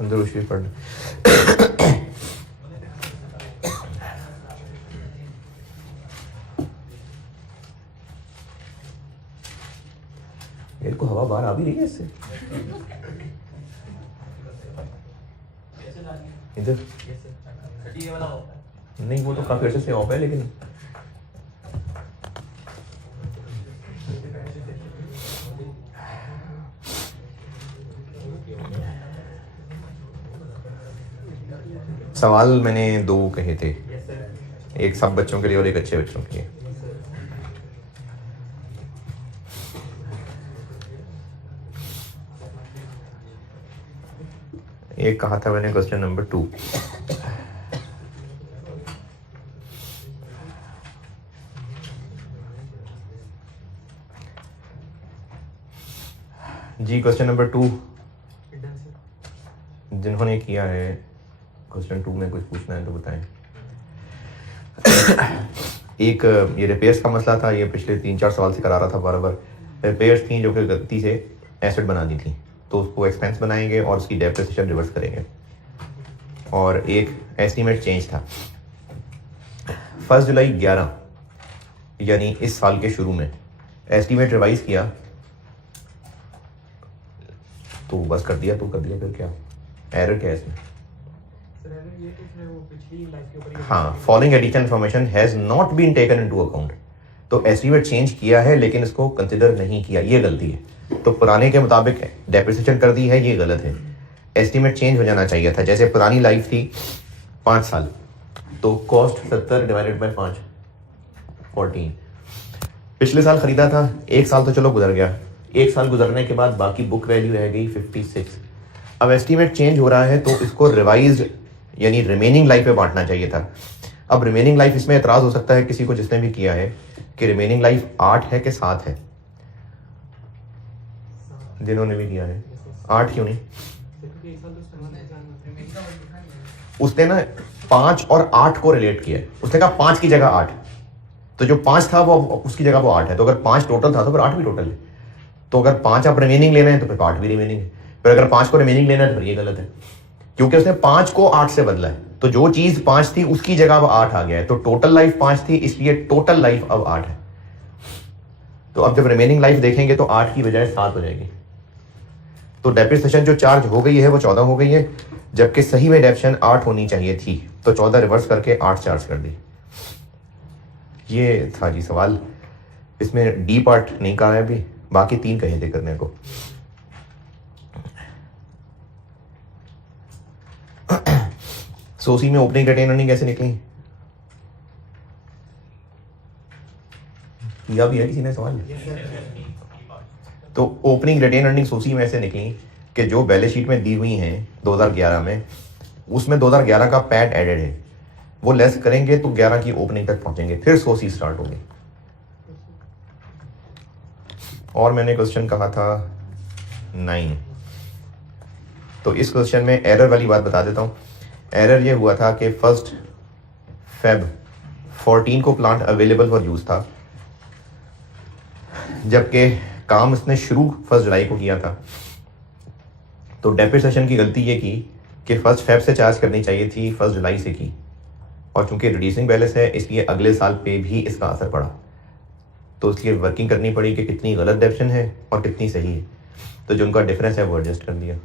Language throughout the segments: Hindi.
दुरूद शरीफ पढ़ लें। मेरे को हवा बाहर आ भी रही है इससे। इधर नहीं, वो तो काफी अच्छे से ऑफ है, लेकिन सवाल मैंने दो कहे थे, एक सब बच्चों के लिए और एक अच्छे बच्चों के लिए। एक कहा था मैंने क्वेश्चन नंबर 2, जी क्वेश्चन नंबर 2 जिन्होंने किया है, क्वेश्चन 2 में कुछ पूछना है तो बताएं। एक ये रिपेयर्स का मसला था, ये पिछले 3-4 सवाल से करा रहा था बार। रिपेयर्स थी जो कि गलती से एसेट बना दी थी, तो उसको एक्सपेंस बनाएंगे और उसकी डेप्रिसिएशन रिवर्स करेंगे। और एक एस्टीमेट चेंज था 1 जुलाई 11 यानी इस साल के शुरू में एस्टीमेट रिवाइज किया तो बस कर दिया, फिर क्या एरर क्या है इसमें? हाँ, following additional information has not been taken into account, तो एस्टीमेट चेंज किया है लेकिन इसको कंसिडर नहीं किया, ये गलती है। तो पुराने के मुताबिक डेप्रिसिएशन कर दी है, ये गलत है। एस्टीमेट चेंज हो जाना चाहिए था। जैसे पुरानी लाइफ थी 5 साल, तो कॉस्ट 70 डिवाइडेड बाय 5 14। पिछले साल खरीदा था, 1 साल तो चलो गुजर गया, 1 साल गुजरने के बाद बाकी बुक वैल्यू रह गई 56। अब एस्टीमेट चेंज हो रहा है तो इसको रिवाइज यानी रिमेनिंग लाइफ पे बांटना चाहिए था। अब रिमेनिंग लाइफ, इसमें एतराज हो सकता है किसी को जिसने भी किया है कि रिमेनिंग लाइफ 8 है कि 7 है। जिन्होंने भी किया है 8 क्यों नहीं? उसने ना 5 और 8 को रिलेट किया है। उसने कहा 5 की जगह 8, तो जो 5 था वो उसकी जगह वो 8 है। तो अगर 5 टोटल था तो फिर 8 भी टोटल है। तो अगर 5 आप रिमेनिंग लेना है तो फिर 8 भी रिमेनिंग है। फिर अगर 5 को रिमेनिंग लेना है तो फिर ये गलत है, क्योंकि उसने 5 को 8 से बदला है। तो जो चीज 5 थी उसकी जगह अब 8 आ गया है। तो टोटल लाइफ 5 थी, इसलिए टोटल लाइफ अब 8 है। तो अब जब रिमेनिंग लाइफ देखेंगे तो 8 की बजाय 7 हो जाएगी। तो डेप्रिसिएशन जो चार्ज हो गई है वो 14 हो गई है, जबकि सही में डेप्रिसिएशन 8 होनी चाहिए थी। तो 14 रिवर्स करके 8 चार्ज कर दी। ये था जी सवाल। इसमें डी पार्ट नहीं कहा है अभी, बाकी 3 कहे थे करने को। सोसी में ओपनिंग रिटेन अर्निंग कैसे निकली? किया भी है किसी ने सवाल? तो ओपनिंग रिटेन अर्निंग सोसी में ऐसे निकली कि जो बैलेंस शीट में दी हुई हैं 2011 में, उसमें 2011 का पैड एडेड है, वो लेस करेंगे तो 11 की ओपनिंग तक पहुंचेंगे, फिर सोसी स्टार्ट होगी। और मैंने क्वेश्चन कहा था 9, तो इस क्वेश्चन में एरर वाली बात बता देता हूँ। एरर ये हुआ था कि 1 Feb 14 को प्लांट अवेलेबल फॉर यूज था, जबकि काम इसने शुरू 1 जुलाई को किया था। तो डेप्रिसिएशन की गलती ये की कि 1 Feb से चार्ज करनी चाहिए थी, 1 जुलाई से की, और चूंकि रिड्यूसिंग बैलेंस है इसलिए अगले साल पे भी इसका असर पड़ा। तो इसलिए वर्किंग करनी पड़ी कि कितनी गलत डेप्रिसिएशन है और कितनी सही है। तो जो उनका डिफरेंस है वो एडजस्ट कर दिया।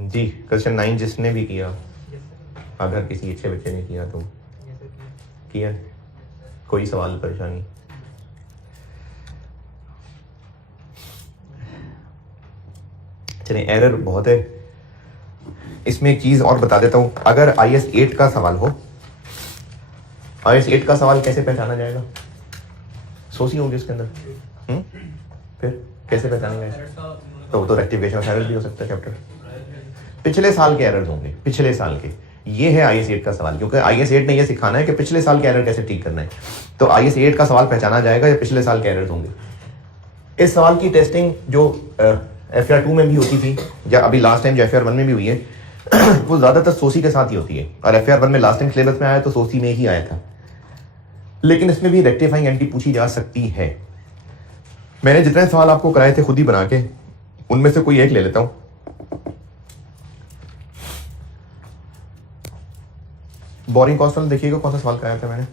जी क्वेश्चन 9 जिसने भी किया, अगर किसी अच्छे बच्चे ने किया तो किया, कोई सवाल परेशानी? चलिए, एरर बहुत है इसमें। एक चीज और बता देता हूं, अगर IS 8 का सवाल हो, IS 8 का सवाल कैसे पहचाना जाएगा? सोची होगी उसके अंदर। फिर कैसे पहचानेंगे? तो रेक्टिफिकेशन एरर भी हो सकता है चैप्टर। पिछले साल के एरर्स होंगे, पिछले साल के। ये है IS 8 का सवाल, क्योंकि IS 8 ने ये सिखाना है कि पिछले साल के एरर कैसे ठीक करना है। तो IS 8 का सवाल पहचाना जाएगा या पिछले साल के एरर्स होंगे। इस सवाल की टेस्टिंग जो FR 2 में भी होती थी, या अभी लास्ट टाइम जो FR 1 में भी हुई है, वो ज्यादातर सोसी के साथ ही होती है। और FR 1 में लास्ट टाइम सिलेबस में आया तो सोसी में ही आया था। लेकिन इसमें भी रेक्टिफाइंग एंट्री पूछी जा सकती है। मैंने जितने सवाल आपको कराए थे खुद ही बना के, उनमें से कोई एक ले लेता हूं। बोरिंग कॉस्ट वाला देखिएगा कौन सा सवाल कराया था मैंने,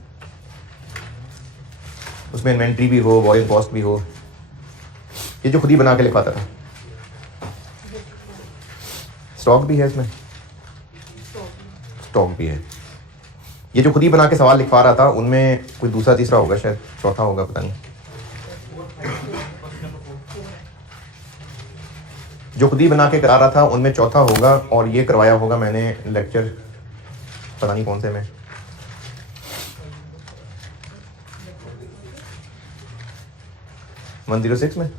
उसमें इन्वेंट्री भी हो, बोरिंग कॉस्ट भी हो, ये जो खुद ही बना के लिखवाता था। स्टॉक भी है इसमें, स्टॉक भी है। ये जो खुद ही बना के सवाल लिखवा रहा था उनमें कोई दूसरा तीसरा होगा, शायद चौथा होगा, पता नहीं। जो खुद ही बना के करा रहा था उनमें चौथा होगा, और ये करवाया होगा मैंने लेक्चर पता नहीं कौन से में। वन 106 में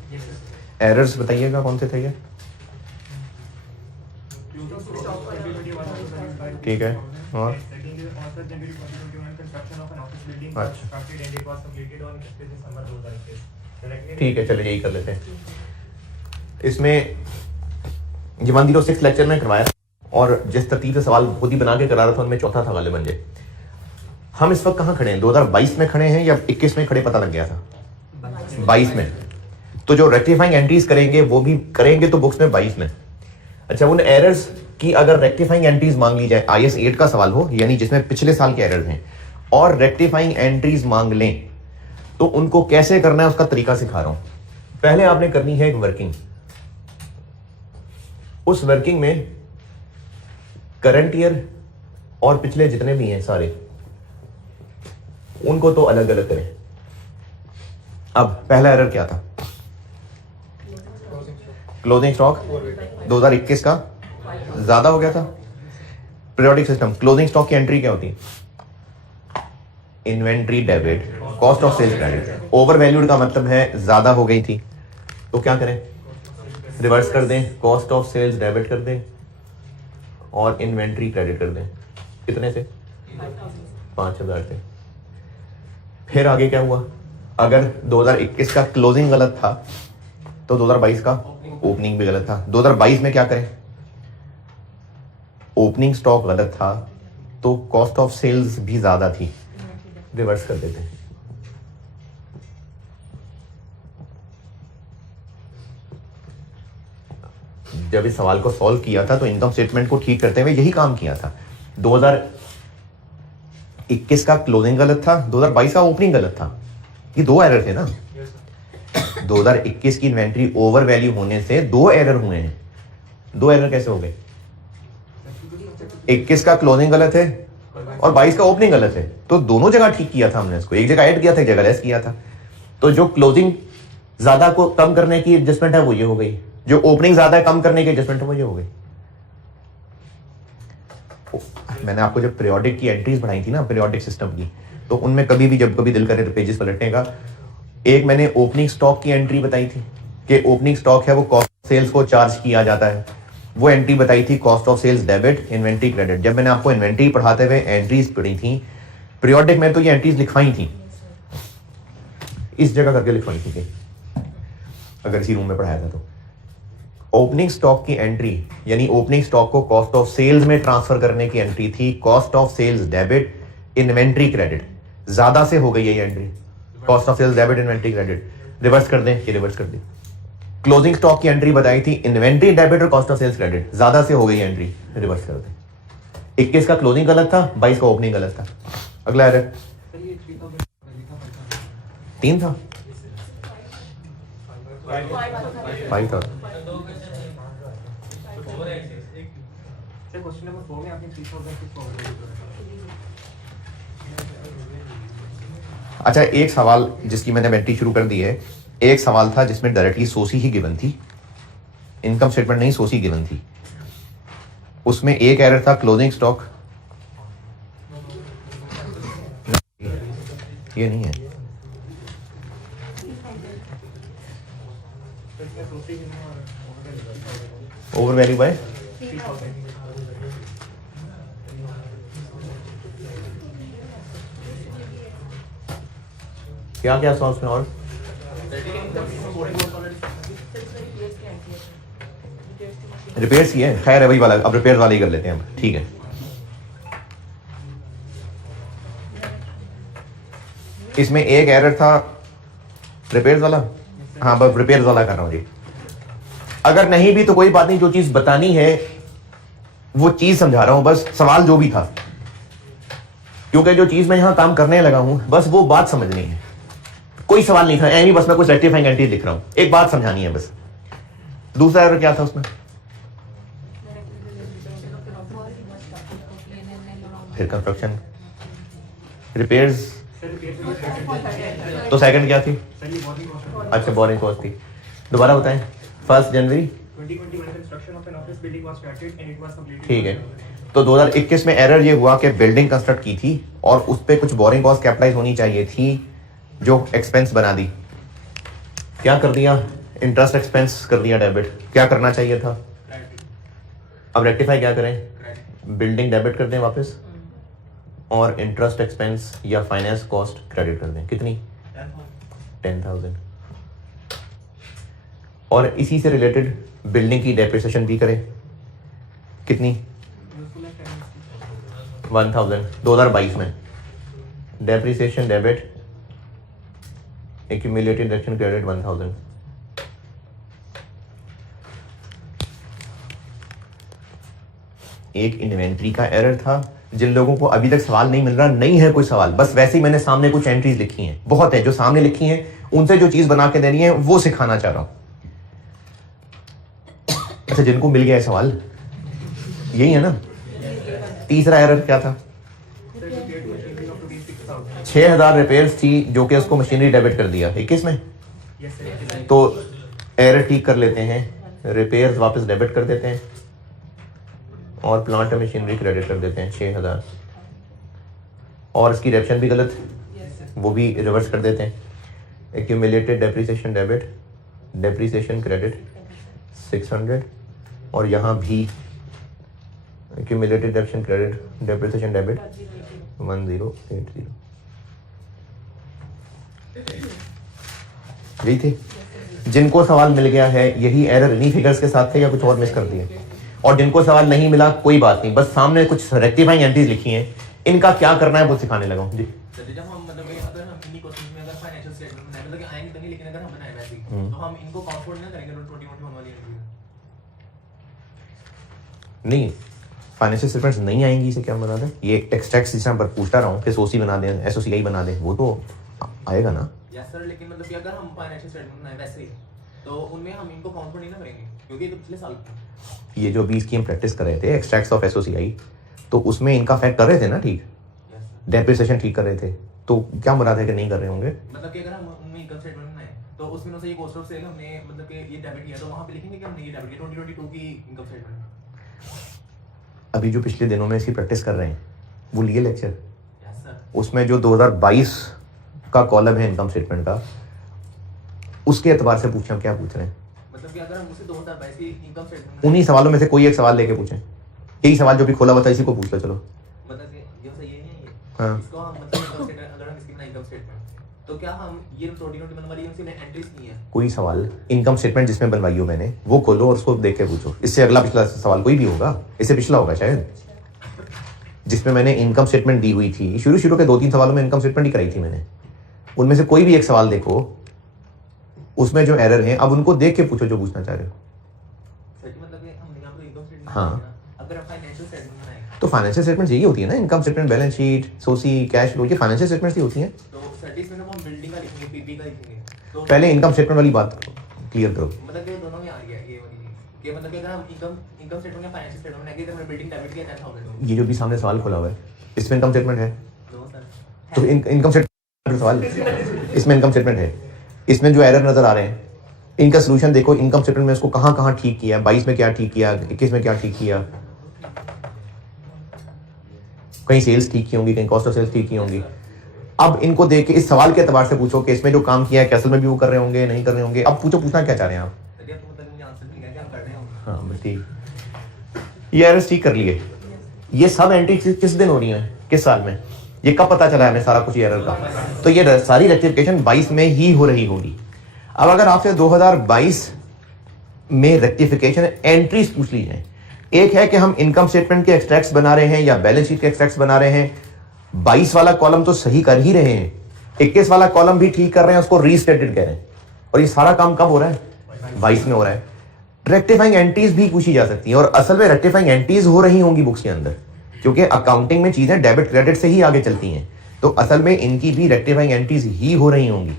एरर्स बताइएगा कौन से थे ये। ठीक है, और अच्छा ठीक है, चलिए यही कर लेते हैं। इसमें ये 106 लेक्चर में करवाया और जिस तरतीब से सवाल खुद ही बना के करा रहा था उनमें चौथा था गालिबन जे। हम इस वक्त कहाँ खड़े हैं, 2022 में खड़े हैं या 21 में खड़े, पता लग गया था 22 में। तो जो रेक्टिफाइंग एंट्रीज करेंगे वो भी करेंगे तो बुक्स में 22 में। अच्छा, उन एरर्स की अगर रेक्टिफाइंग एंट्रीज मांग ली जाए, IS 8 का सवाल हो यानी जिसमें पिछले साल के एरर्स हैं, और रेक्टिफाइंग एंट्रीज मांग लें, तो उनको कैसे करना है उसका तरीका सिखा रहा हूं। पहले आपने करनी है एक वर्किंग। उस वर्किंग में करंट ईयर और पिछले जितने भी हैं सारे, उनको तो अलग अलग करें। अब पहला एरर क्या था, क्लोजिंग स्टॉक 2021 का ज्यादा हो गया था। पीरियोडिक सिस्टम, क्लोजिंग स्टॉक की एंट्री क्या होती है, inventory debit, cost of sales credit. Over valued का मतलब है ज्यादा हो गई थी, तो क्या करें, रिवर्स कर दें, कॉस्ट ऑफ सेल्स डेबिट कर दें और इन्वेंट्री क्रेडिट कर दें। कितने से, 5000 से। फिर आगे क्या हुआ, अगर 2021 का क्लोजिंग गलत था तो 2022 का ओपनिंग भी गलत था। 2022 में क्या करें, ओपनिंग स्टॉक गलत था तो कॉस्ट ऑफ सेल्स भी ज्यादा थी, रिवर्स कर देते हैं। जब इस सवाल को सॉल्व किया था तो इनकम स्टेटमेंट को ठीक करते हुए यही काम किया था। 2021 का क्लोजिंग गलत था, 2022 का ओपनिंग गलत था, ये दो एरर थे ना। 2021 की इन्वेंट्री ओवर वैल्यू होने से दो एरर हुए हैं। दो एरर कैसे हो गए, 21 का क्लोजिंग गलत है और 22 का ओपनिंग गलत है, तो दोनों जगह ठीक किया था हमने। इसको एक जगह ऐड किया था, एक जगह लेस किया था। तो जो क्लोजिंग ज्यादा को कम करने की एडजस्टमेंट है वो ये हो गई, जो ओपनिंग ज्यादा है कम करने की एडजस्टमेंट है वो ये हो गई। मैंने आपको जब पीरियोडिक की एंट्रीज बढ़ाई थी ना, पीरियोडिक सिस्टम की, तो उनमें कभी भी जब कभी दिल करे तो पेजेस पलटने का, एक मैंने ओपनिंग स्टॉक की एंट्री बताई थी कि ओपनिंग स्टॉक है वो कॉस्ट ऑफ सेल्स को चार्ज किया जाता है। वो एंट्री बताई थी cost of sales debit, inventory credit. जब मैंने आपको इन्वेंट्री पढ़ाते हुए एंट्रीज पढ़ी थी पीरियोडिक में, तो ये एंट्रीज लिखवाई थी, इस जगह करके लिखवाई थी कि अगर इसी रूम में पढ़ाया था तो। ओपनिंग स्टॉक की एंट्री यानी ओपनिंग स्टॉक को कॉस्ट ऑफ सेल्स में ट्रांसफर करने की एंट्री थी cost of sales debit, inventory credit. ज्यादा से हो गई है ये entry, cost of sales debit, inventory credit. Reverse कर दें, ये रिवर्स कर दें। क्लोजिंग स्टॉक की एंट्री बताई थी इन्वेंट्री डेबिट और कॉस्ट ऑफ सेल्स क्रेडिट, ज्यादा से हो गई एंट्री, रिवर्स कर दें। 21 का क्लोजिंग गलत था, 22 का ओपनिंग गलत था। अगला एरर 3 था, 5 था। अच्छा, एक सवाल जिसकी मैंने एंट्री शुरू कर दी है, एक सवाल था जिसमें डायरेक्टली सोसी ही गिवन थी, इनकम स्टेटमेंट नहीं सोसी गिवन थी। उसमें एक एरर था क्लोजिंग स्टॉक, ये नहीं है, ओवर वैल्यू बाय क्या क्या था उसमें, और रिपेयर्स ही है। खैर है वही वाला, अब रिपेयर वाला ही कर लेते हैं हम, ठीक है। इसमें एक एरर था रिपेयर्स वाला, हाँ बस रिपेयर्स वाला कर रहा हूँ जी। अगर नहीं भी तो कोई बात नहीं, जो चीज बतानी है वो चीज समझा रहा हूं, बस सवाल जो भी था, क्योंकि जो चीज मैं यहां काम करने लगा हूं बस वो बात समझनी है, कोई सवाल नहीं था ऐ बस मैं कुछ रेक्टिफाइंग एंट्री लिख रहा हूं, एक बात समझानी है बस। दूसरा एरर क्या था उसमें? फिर कंस्ट्रक्शन रिपेयर्स, तो सेकंड क्या थी? अच्छा बोरिंग कॉस्ट थी। दोबारा बताएं। 1 जनवरी 2021 ठीक है। तो 2021 में एरर ये हुआ कि बिल्डिंग कंस्ट्रक्ट की थी और उस पर कुछ बोरिंग कॉस्ट कैपिटलाइज होनी चाहिए थी, जो एक्सपेंस बना दी। क्या कर दिया? इंटरेस्ट एक्सपेंस कर दिया डेबिट। क्या करना चाहिए था? अब रेक्टिफाई क्या करें? बिल्डिंग डेबिट कर दें वापस और इंटरेस्ट एक्सपेंस या फाइनेंस कॉस्ट क्रेडिट कर दें। कितनी? 10,000। और इसी से रिलेटेड बिल्डिंग की डेप्रिसिएशन भी करें। कितनी? 1000 2022 में। Depreciation debit accumulated action credit 1000। एक इन्वेंट्री का एरर था। जिन लोगों को अभी तक सवाल नहीं मिल रहा, नहीं है कोई सवाल, बस वैसे ही मैंने सामने कुछ एंट्रीज लिखी हैं, बहुत है जो सामने लिखी हैं, उनसे जो चीज बना के देनी है वो सिखाना चाह रहा हूं। अच्छा, जिनको मिल गया है सवाल, यही है ना? तीसरा एरर क्या था? 6000 रिपेयर्स थी जो कि उसको मशीनरी डेबिट कर दिया 21 में। तो एरर ठीक कर लेते हैं, रिपेयर्स वापस डेबिट कर देते हैं और प्लांट मशीनरी क्रेडिट कर देते हैं 6000। और इसकी डेप्शन भी गलत, वो भी रिवर्स कर देते हैं। Accumulated depreciation debit, depreciation credit 600 और यहाँ भी एक्यूमुलेटेड डेप्शन क्रेडिट डेप्रिसिएशन डेबिट 1080। यही थे। जिनको सवाल मिल गया है यही एरर इन्हीं फिगर्स के साथ थे या कुछ और मिस कर दिए? और जिनको सवाल नहीं मिला कोई बात नहीं, बस सामने कुछ रेक्टिफाइंग एंट्रीज लिखी हैं, इनका क्या करना है वो सिखाने लगा हूं जी। जब हम मतलब अगर हम इन्हीं क्वेश्चंस में अगर फाइनेंशियल स्टेटमेंट बनाए मतलब कि आएंगे तो नहीं, लेकिन अगर हम बनाए वैसे तो हम इनको काउंट ना करेंगे 2021 वाली एंट्री नहीं। फाइनेंशियल स्टेटमेंट्स नहीं आएंगी, इसे क्या बना दें? ये एक्सट्रैक्ट सिस्टम पर पूछता रहा हूं कि सोसी बना दें, एसओसीआई बना दें, वो तो आएगा ना। यस सर, लेकिन मतलब कि अगर हम फाइनेंशियल स्टेटमेंट बनाए वैसे ही तो उनमें हम इनको काउंट नहीं ना करेंगे, क्योंकि ये तो पिछले साल ये जो 20 की हम प्रैक्टिस कर रहे थे एक्सट्रैक्ट्स ऑफ एसओसीआई, तो उसमें इनका फैक्ट कर रहे थे ना ठीक, डेप्रिसिएशन ठीक कर रहे थे, तो क्या मुराद है कि नहीं कर रहे होंगे? मतलब कि अगर हम उनमें इनकम स्टेटमेंट बनाए तो उसमें से ये कॉस्ट ऑफ सेल हमने मतलब कि ये डेबिट किया तो वहां पे लिखेंगे कि हमने ये डेबिट किया 2022 की इनकम स्टेटमेंट। अभी जो पिछले दिनों में इसकी प्रैक्टिस कर रहे हैं वो लिए लेक्चर, उसमें जो 2022 का कॉलम है इनकम स्टेटमेंट का, उसके एतबार से पूछें क्या पूछ रहे हैं। मतलब कि अगर हम मुझसे 2022 की इनकम स्टेटमेंट उन्हीं सवालों में से कोई एक सवाल लेके पूछें, यही सवाल जो भी खोला हुआ था इसी को पूछ लो। चलो मतलब कि ये सही है ये हां, इसको हम मतलब इनकम स्टेटमेंट अगर हम इसकी बनाई इनकम स्टेटमेंट तो क्या हम ये 2021 वाली इनसे एंट्रीज नहीं है? कोई सवाल इनकम स्टेटमेंट जिसमें बनवाई हो मैंने वो खोलो और उसको देख के पूछो। इससे अगला पिछला सवाल कोई भी होगा, इससे पिछला होगा शायद, जिसमें मैंने इनकम स्टेटमेंट दी हुई थी। शुरू के 2-3 सवालों में इनकम स्टेटमेंट ही कराई थी मैंने, उनमें से कोई भी एक सवाल देखो उसमें जो एरर है, अब उनको देख के पूछो जो पूछना चाह रहे हो। हाँ, अगर फाइनेंशियल स्टेटमेंट बनाए तो फाइनेंशियल स्टेटमेंट यही होती है ना, इनकम स्टेटमेंट, बैलेंस शीट, सोसी, कैश फ्लो, ये फाइनेंशियल स्टेटमेंट्स ही होती हैं। तो सर्टिस में हम बिल्डिंग का लिखेंगे, पीपी का लिखेंगे, तो पहले इनकम स्टेटमेंट वाली बात क्लियर करो। मतलब कि दोनों में आ गया ये वाली कि मतलब कि अगर हम इनकम स्टेटमेंट या फाइनेंशियल स्टेटमेंट बनाएंगे तो हमने बिल्डिंग डेबिट किया 10,000। ये जो भी सामने सवाल खोला हुआ है इसमें इनकम स्टेटमेंट है, तो इनकम स्टेटमेंट सवाल इसमें इनकम स्टेटमेंट है। इसमें जो एरर नजर आ रहे हैं इनका सोल्यूशन देखो, इनकम स्टेटमेंट में इसको कहां ठीक किया, 22 में क्या ठीक किया, 21 में क्या ठीक किया, कहीं सेल्स ठीक की होंगी, कहीं कॉस्ट ऑफ सेल्स ठीक की होंगी। अब इनको देख के इस सवाल के एतबार से पूछो कि इसमें जो काम किया है कैसल में भी वो कर रहे होंगे, नहीं कर रहे होंगे। अब पूछना क्या चाह रहे हैं आप? हाँ ठीक, ये एरर्स ठीक कर लिए। ये सब एंट्री किस दिन हो रही है, किस साल में, ये कब पता चला हमें सारा कुछ एरर का? तो ये सारी रेक्टिफिकेशन 22 में ही हो रही होगी। अब अगर आपसे 2022 में रेक्टिफिकेशन एंट्रीज पूछ ली जाए, एक है कि हम इनकम स्टेटमेंट के एक्सट्रैक्ट्स बना रहे हैं या बैलेंस शीट के एक्सट्रैक्ट्स बना रहे हैं, 22 वाला कॉलम तो सही कर ही रहे हैं, 21 वाला कॉलम भी ठीक कर रहे हैं, उसको रीस्टेटेड कह रहे हैं। और ये सारा काम कब हो रहा है? 22 में हो रहा है। रेक्टिफाइंग एंट्रीज भी पूछी जा सकती है, और असल में रेक्टिफाइंग एंट्रीज हो रही होंगी बुक्स के अंदर, क्योंकि अकाउंटिंग में चीजें डेबिट क्रेडिट से ही आगे चलती हैं, तो असल में इनकी भी रेक्टिफाइंग एंट्रीज ही हो रही होंगी।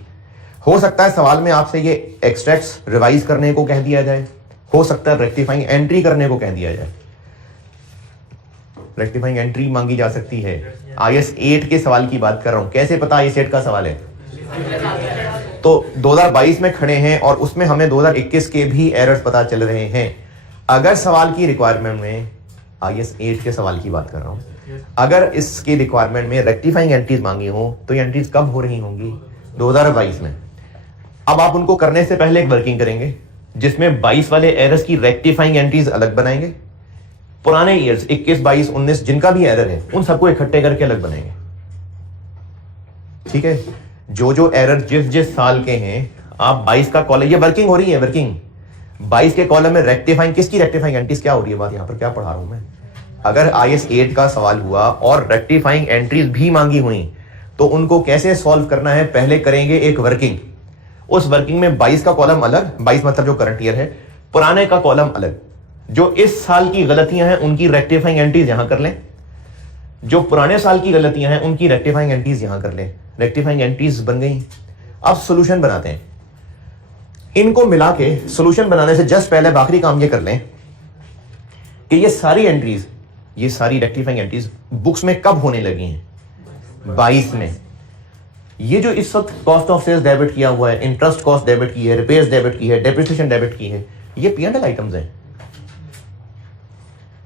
हो सकता है सवाल में आपसे ये एक्सट्रैक्ट्स रिवाइज करने को कह दिया जाए, हो सकता है रेक्टिफाइंग एंट्री करने को कह दिया जाए। रेक्टिफाइंग एंट्री मांगी जा सकती है। IS 8 के सवाल की बात कर रहा हूं। कैसे पता IS 8 का सवाल है? तो 2022 में खड़े हैं और उसमें हमें 2021 के भी एरर्स पता चल रहे हैं। अगर सवाल की रिक्वायरमेंट में IS 8 के सवाल की बात कर रहा हूं, अगर इसकी रिक्वायरमेंट में रेक्टिफाइंग एंट्रीज मांगी हो तो ये एंट्रीज कब हो रही होंगी? 2022 में। अब आप उनको करने से पहले एक वर्किंग करेंगे जिसमें 22 वाले एरर्स की रेक्टिफाइंग एंट्रीज अलग बनाएंगे, पुराने ईयर्स 21, 22, 19 जिनका भी एरर है उन सबको इकट्ठे करके अलग बनाएंगे। ठीक है? जो एरर जिस साल के हैं, आप 22 का कॉलम, ये वर्किंग हो रही है, वर्किंग 22 के कॉलम में रेक्टिफाइंग, किसकी रेक्टिफाइंग एंट्रीज क्या हो रही है? बात यहां पर क्या पढ़ा रहा हूं मैं। अगर IS 8 का सवाल हुआ और रेक्टिफाइंग एंट्रीज भी मांगी हुई तो उनको कैसे सॉल्व करना है? पहले करेंगे एक वर्किंग। उस वर्किंग में 22 का कॉलम अलग, 22 मतलब जो करंट ईयर है, पुराने का कॉलम अलग। जो इस साल की गलतियां हैं उनकी रेक्टिफाइंग एंट्रीज यहां कर लें, जो पुराने साल की गलतियां हैं उनकी रेक्टिफाइंग एंट्रीज यहां कर लें। रेक्टिफाइंग एंट्रीज बन गई। अब सॉल्यूशन बनाते हैं। इनको मिला के सॉल्यूशन बनाने से जस्ट पहले आखिरी काम ये कर लें कि ये सारी एंट्रीज, ये सारी रेक्टिफाइंग एंट्रीज बुक्स में कब होने लगी हैं? 22 में। ये जो इस वक्त कॉस्ट ऑफ सेल्स डेबिट किया हुआ है, इंटरेस्ट कॉस्ट डेबिट की है, रिपेयर्स डेबिट की है, डेप्रिसिएशन डेबिट की है, ये P&L आइटम्स हैं।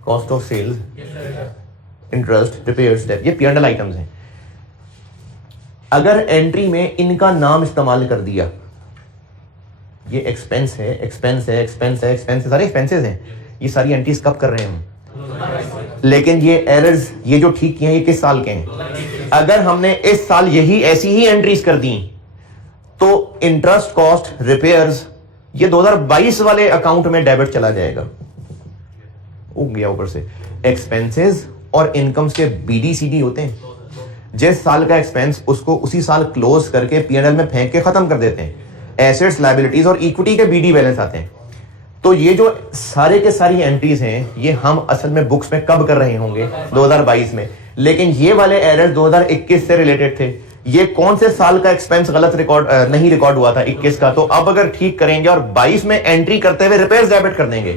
Cost of sales, interest, repairs, debit, ये P&L आइटम्स हैं। अगर एंट्री में इनका नाम इस्तेमाल कर दिया, ये एक्सपेंस है, एक्सपेंस है, एक्सपेंस है, एक्सपेंस है, सारे एक्सपेंसेस हैं, ये सारी एंट्रीज कब कर रहे हैं हम? लेकिन ये एरर्स, ये जो ठीक किए हैं, ये किस साल के हैं? अगर हमने इस साल यही ऐसी ही एंट्रीज कर दी तो इंटरेस्ट कॉस्ट, रिपेयर्स, ये 2022 वाले अकाउंट में डेबिट चला जाएगा। उग गया ऊपर से। एक्सपेंसेस और इनकम्स के BD/CD होते हैं। जिस साल का एक्सपेंस उसको उसी साल क्लोज करके P&L में फेंक के खत्म कर देते हैं। एसेट्स, लायबिलिटीज और इक्विटी के BD बैलेंस आते हैं। तो ये जो सारे के सारी एंट्रीज हैं, ये हम असल में बुक्स में कब कर रहे होंगे? 2022 में। लेकिन ये वाले एरर्स 2021 से रिलेटेड थे। ये कौन से साल का एक्सपेंस गलत रिकॉर्ड नहीं रिकॉर्ड हुआ था? 21 का। तो अब अगर ठीक करेंगे और 22 में एंट्री करते हुए रिपेयर्स डेबिट कर देंगे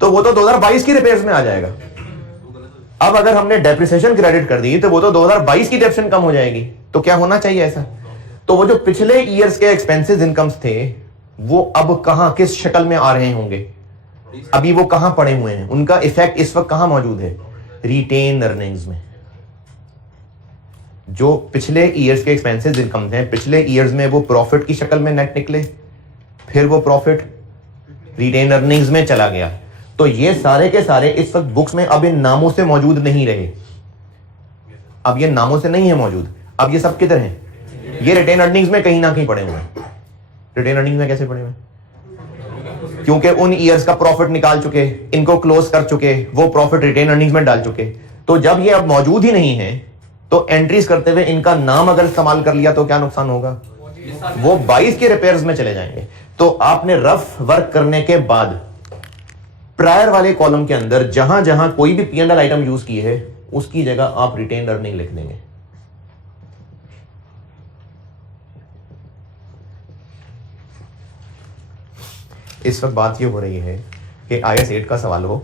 तो वो तो 2022 की रिपेयर्स में आ जाएगा। अब अगर हमने डेप्रिसिएशन क्रेडिट कर दी तो वो तो 2022 की डेप्रिसिएशन कम हो जाएगी। तो क्या होना चाहिए ऐसा? तो वो जो पिछले ईयर्स के एक्सपेंसेस इनकम्स थे वो अब कहां, किस शक्ल में आ रहे होंगे? अभी वो कहां पड़े हुए हैं? उनका इफेक्ट इस वक्त कहां मौजूद है? रिटेन अर्निंग्स में। जो पिछले ईयर्स के एक्सपेंसेस इनकम हैं, पिछले ईयर्स में वो प्रॉफिट की शक्ल में नेट निकले, फिर वो प्रॉफिट रिटेन अर्निंग्स में चला गया। तो ये सारे के सारे इस वक्त बुक्स में अब इन नामों से मौजूद नहीं रहे। अब ये नामों से नहीं है मौजूद। अब ये सब किधर हैं? ये रिटेन अर्निंग्स में कहीं ना कहीं पड़े हुए हैं। रिटेन अर्निंग्स में कैसे पड़े हुए? क्योंकि उन ईयर्स का प्रॉफिट निकाल चुके, इनको क्लोज कर चुके, वो प्रॉफिट रिटेन अर्निंग्स में डाल चुके। तो जब ये अब मौजूद ही नहीं है तो एंट्रीज करते हुए इनका नाम अगर इस्तेमाल कर लिया तो क्या नुकसान होगा? वो 22 के रिपेयर्स में चले जाएंगे। तो आपने रफ वर्क करने के बाद प्रायर वाले कॉलम के अंदर जहां जहां कोई भी P&L आइटम यूज की है उसकी जगह आप रिटेन अर्निंग लिख देंगे। इस वक्त बात ये हो रही है कि IS 8 का सवाल हो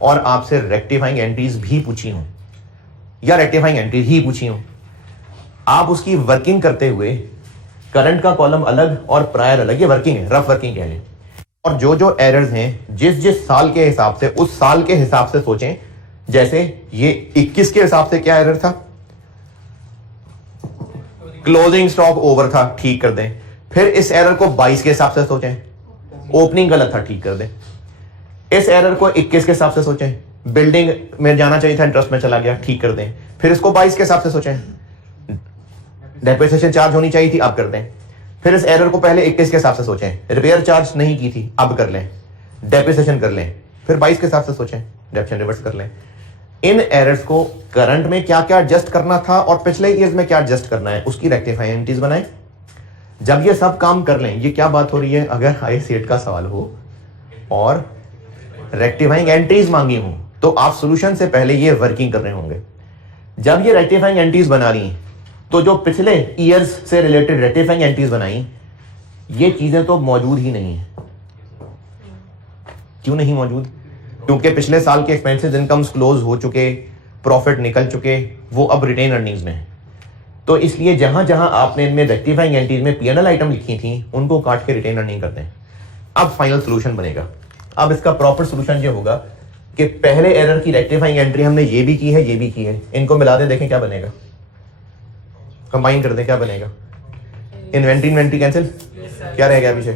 और आपसे रेक्टिफाइंग एंट्रीज भी पूछी हो या रेक्टिफाइंग एंट्रीज ही पूछी हो, आप उसकी वर्किंग करते हुए करंट का कॉलम अलग और प्रायर अलग, ये वर्किंग है, रफ वर्किंग कह लें। और जो एरर्स हैं जिस साल के हिसाब से, उस साल के हिसाब से सोचें। जैसे ये 21 के हिसाब से क्या एरर था? क्लोजिंग स्टॉक ओवर था, ठीक कर दें। फिर इस एरर को 22 के हिसाब से सोचें, ओपनिंग गलत था, ठीक कर दें। इस एरर को 21 के हिसाब से सोचें, बिल्डिंग में जाना चाहिए था, इंटरेस्ट में चला गया, ठीक कर दें। फिर इसको 22 के हिसाब से सोचें, डेप्रिसिएशन चार्ज होनी चाहिए थी, अब कर दें। फिर इस एरर को पहले 21 के हिसाब से सोचें, रिपेयर चार्ज नहीं की थी, अब कर लें, डेप्रिसिएशन कर लें। फिर 22 के हिसाब से सोचें, डेप्रिसिएशन रिवर्स कर लें। इन एरर्स को करंट में क्या क्या एडजस्ट करना था और पिछले ईयर्स में क्या एडजस्ट करना है, उसकी रेक्टिफाइंग एंटिटीज बनाएं। जब ये सब काम कर लें, ये क्या बात हो रही है, अगर IS8 का सवाल हो और रेक्टिफाइंग एंट्रीज मांगी हो तो आप सॉल्यूशन से पहले ये वर्किंग कर रहे होंगे। जब ये रेक्टिफाइंग एंट्रीज बना रही तो जो पिछले ईयर्स से रिलेटेड रेक्टिफाइंग एंट्रीज बनाई, ये चीजें तो मौजूद ही नहीं है। क्यों नहीं मौजूद? क्योंकि पिछले साल के एक्सपेंसेस इनकम्स क्लोज हो चुके, प्रॉफिट निकल चुके, वो अब रिटेन अर्निंग्स में है। तो इसलिए जहां जहां आपने इनमें रेक्टिफाइंग एंट्रीज में P&L आइटम लिखी थी, उनको काट के रिटेन अर्निंग करते हैं। अब फाइनल सोल्यूशन बनेगा। अब इसका प्रॉपर सोल्यूशन ये होगा कि पहले एरर की रेक्टिफाइंग एंट्री हमने ये भी की है, ये भी की है, इनको मिला दें, देखें क्या बनेगा, कंबाइन कर दें, क्या बनेगा। इन्वेंट्री कैंसिल, क्या रह गया पीछे,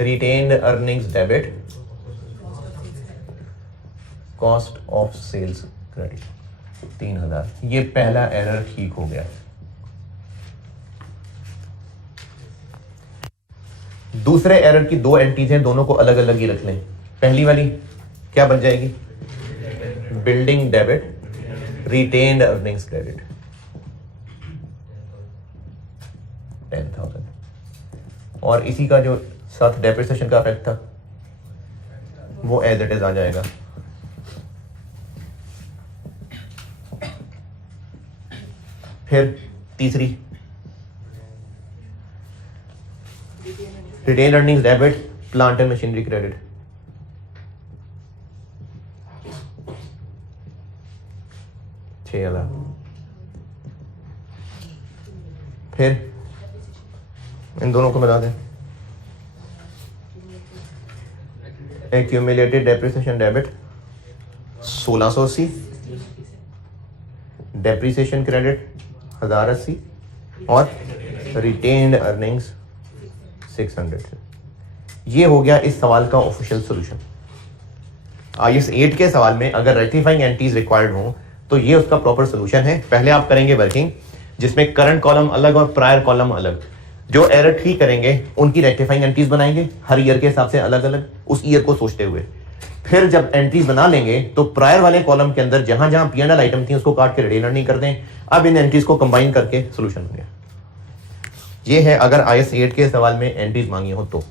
retained earnings debit, cost of sales credit 3000। ये पहला एरर ठीक हो गया। दूसरे एरर की दो एंट्रीज हैं, दोनों को अलग अलग ही रख लें। पहली वाली क्या बन जाएगी, building debit, retained earnings credit 10,000, और इसी का जो साथ डेप्रिसिएशन का इफेक्ट था वो एज इट इज आ जाएगा। फिर तीसरी retain earnings debit, plant and machinery credit 6,000। फिर इन दोनों को मिला दें, accumulated depreciation debit 1680, depreciation credit 1080 और रिटेन्ड अर्निंग्स 600। ये हो गया इस सवाल का ऑफिशियल सॉल्यूशन। IS8 के सवाल में अगर रेक्टिफाइंग एंट्रीज रिक्वायर्ड हो तो ये उसका प्रॉपर सॉल्यूशन है। पहले आप करेंगे वर्किंग, जिसमें करंट कॉलम अलग और प्रायर कॉलम अलग। जो एरर ठीक करेंगे उनकी रेक्टिफाइंग एंट्रीज बनाएंगे हर ईयर के हिसाब से अलग अलग, उस ईयर को सोचते हुए। फिर जब एंट्रीज बना लेंगे तो प्रायर वाले कॉलम के अंदर जहां जहां P&L आइटम थी उसको काट के रिटेन अर्निंग कर दें। अब इन एंट्रीज को कंबाइन करके सॉल्यूशन बन गया। ये है अगर IS8 के सवाल में एंट्रीज मांगी हो तो।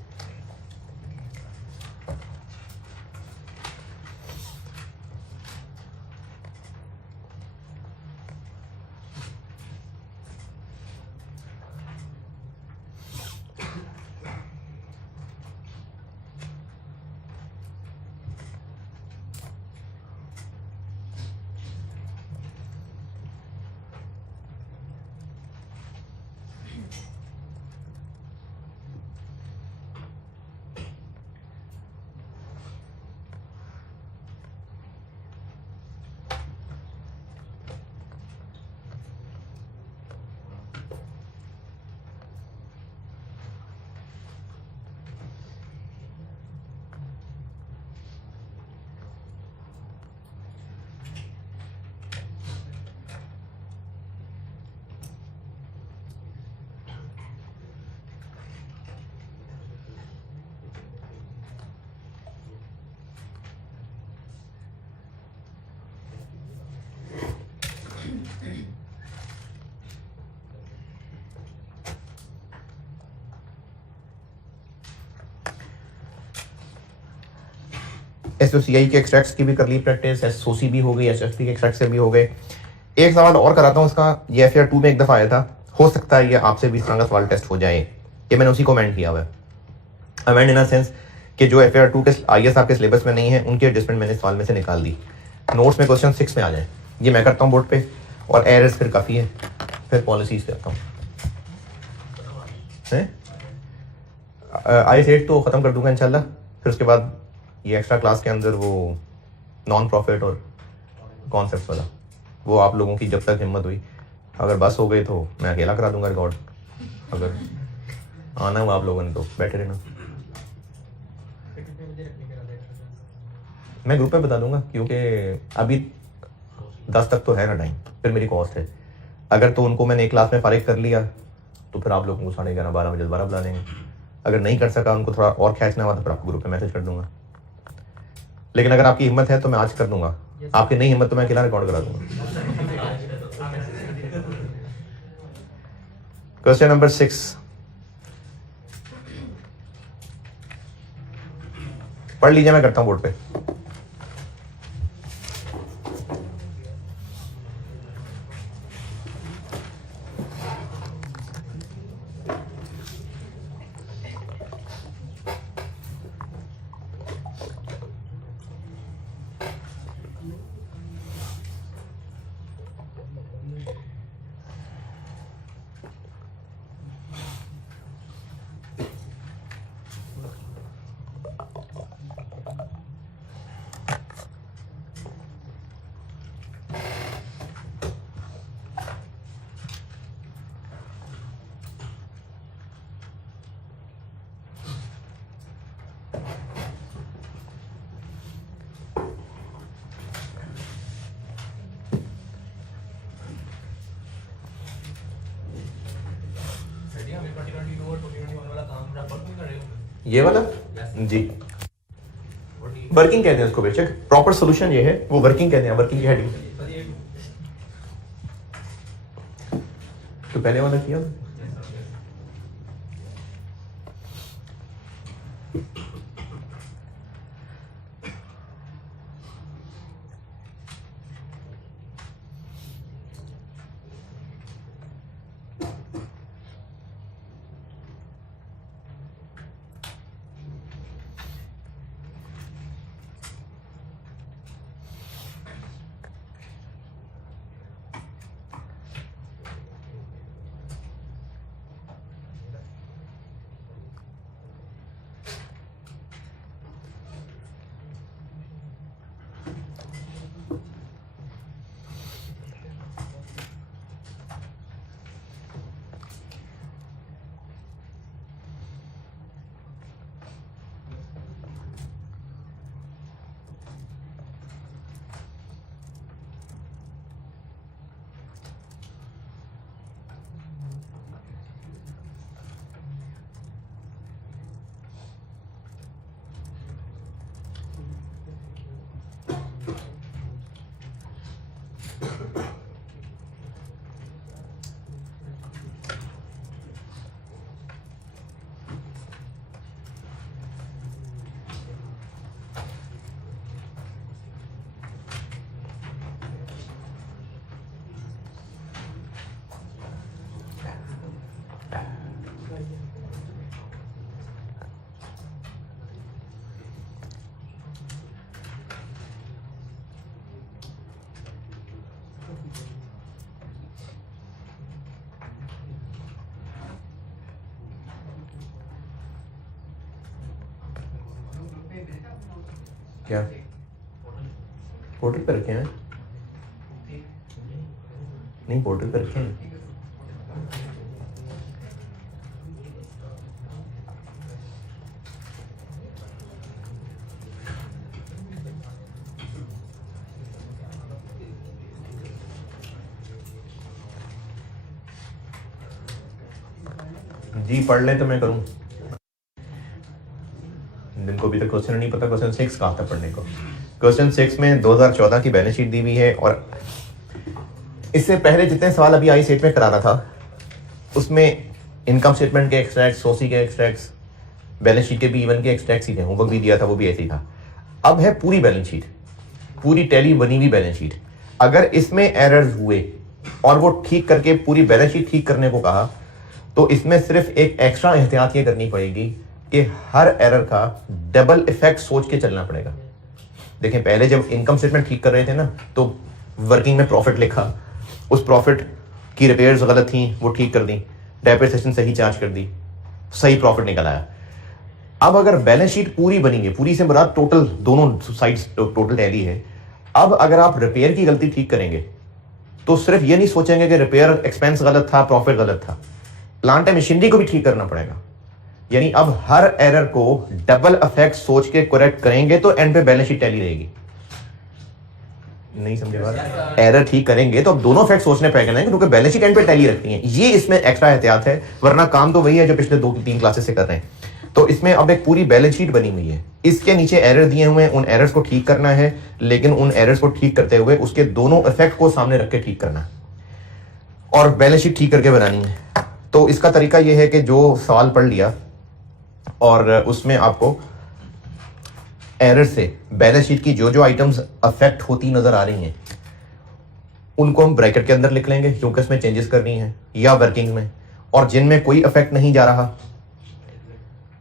SOCI के एक्सट्रैक्ट्स की भी कर ली प्रैक्टिस, SOC भी हो गई, HFP के एक्सट्रैक्ट से भी हो गए। एक सवाल और कराता हूँ इसका, ये FAR2 में एक दफ़ा आया था, हो सकता है ये आपसे भी इस तरह का सवाल टेस्ट हो जाए। ये मैंने उसी को अमेंड किया हुआ है। अमेंड इन सेंस कि जो FAR2 के IS आपके सिलेबस में नहीं है उनकी एडजस्टमेंट मैंने सवाल में से निकाल दी, नोट्स में क्वेश्चन 6 में आ जाए। ये मैं करता हूँ बोर्ड पे, और एरर्स फिर काफ़ी है, फिर पॉलिसीज पे आता हूँ। IS8 तो ख़त्म कर दूंगा इंशाल्लाह, फिर उसके बाद ये एक्स्ट्रा क्लास के अंदर वो नॉन प्रॉफिट और कॉन्सेप्ट वाला, वो आप लोगों की जब तक हिम्मत हुई, अगर बस हो गई तो मैं अकेला करा दूंगा रिकॉर्ड। अगर आना हुआ आप लोगों ने तो बैठे रहना, मैं ग्रुप पे बता दूंगा, क्योंकि अभी 10 तक तो है ना टाइम, फिर मेरी कॉस्ट है। अगर तो उनको मैंने एक क्लास में फारिग कर लिया तो फिर आप लोगों को 11:30 बजे दोबारा बुला लेंगे। अगर नहीं कर सका, उनको थोड़ा और खींचना हुआ तो फिर आपको ग्रुप पे मैसेज कर दूंगा। लेकिन अगर आपकी हिम्मत है तो मैं आज कर दूंगा, आपकी नहीं हिम्मत तो मैं अकेला रिकॉर्ड करा दूंगा। क्वेश्चन नंबर 6, पढ़ लीजिए, मैं करता हूं बोर्ड पे। ये वाला जी वर्किंग कहते हैं उसको, बेशक प्रॉपर सोल्यूशन ये है, वो वर्किंग कहते हैं, वर्किंग की हेडिंग। तो पहले वाला किया क्या पोर्टल पे रखे हैं? नहीं, पोर्टल पे रखे हैं। जी पढ़ ले तो मैं करूं। जिनको अभी तक क्वेश्चन नहीं पता, क्वेश्चन 6 कहा था पढ़ने को। क्वेश्चन 6 में 2014 की बैलेंस शीट दी हुई है, और इससे पहले जितने सवाल अभी आई सेट में करा रहा था उसमें इनकम स्टेटमेंट के एक्सट्रैक्ट, सोसी के एक्सट्रैक्ट्स, बैलेंस शीट के भी इवन के एक्सट्रैक्ट्स ही थे, होमवर्क भी दिया था वो भी ऐसे ही था। अब है पूरी बैलेंस शीट, पूरी टैली बनी हुई बैलेंस शीट। अगर इसमें एरर्स हुए और वो ठीक करके पूरी बैलेंस शीट ठीक करने को कहा, तो इसमें सिर्फ एक एक्स्ट्रा एहतियात ये करनी पड़ेगी कि हर एरर का डबल इफेक्ट सोच के चलना पड़ेगा। देखें, पहले जब इनकम स्टेटमेंट ठीक कर रहे थे ना, तो वर्किंग में प्रॉफिट लिखा, उस प्रॉफिट की रिपेयर्स गलत थी, वो ठीक कर दी, डेप्रिसिएशन सही चार्ज कर दी, सही प्रॉफिट निकल आया। अब अगर बैलेंस शीट पूरी बनी है, पूरी से मुराद टोटल, दोनों साइड्स टोटल टैली है, अब अगर आप रिपेयर की गलती ठीक करेंगे तो सिर्फ ये नहीं सोचेंगे कि रिपेयर एक्सपेंस गलत था, प्रॉफिट गलत था, प्लांट एंड मशीनरी को भी ठीक करना पड़ेगा। यानी अब हर एरर को डबल इफेक्ट सोच के करेक्ट करेंगे तो एंड पे बैलेंस शीट टैली रहेगी। नहीं समझे बात? एरर ठीक करेंगे तो अब दोनों इफेक्ट सोचने पड़ेंगे ना, क्योंकि बैलेंस शीट एंड पे टैली रखती है। ये इसमें एक्स्ट्रा एहतियात है, वरना काम तो वही है जो पिछले 2-3 क्लासेस से कर रहे हैं। तो इसमें अब एक पूरी बैलेंस शीट बनी हुई है, इसके नीचे एरर दिए हुए हैं, उन एरर्स को ठीक करना है, लेकिन उन एरर्स को ठीक करते हुए उसके दोनों इफेक्ट को सामने रख के ठीक करना है और बैलेंस शीट ठीक करके बनानी है। तो इसका तरीका यह है कि जो सवाल पढ़ लिया और उसमें आपको एरर से बैलेंस शीट की जो जो आइटम्स अफेक्ट होती नजर आ रही हैं उनको हम ब्रैकेट के अंदर लिख लेंगे क्योंकि इसमें चेंजेस करनी है या वर्किंग में, और जिनमें कोई इफेक्ट नहीं जा रहा,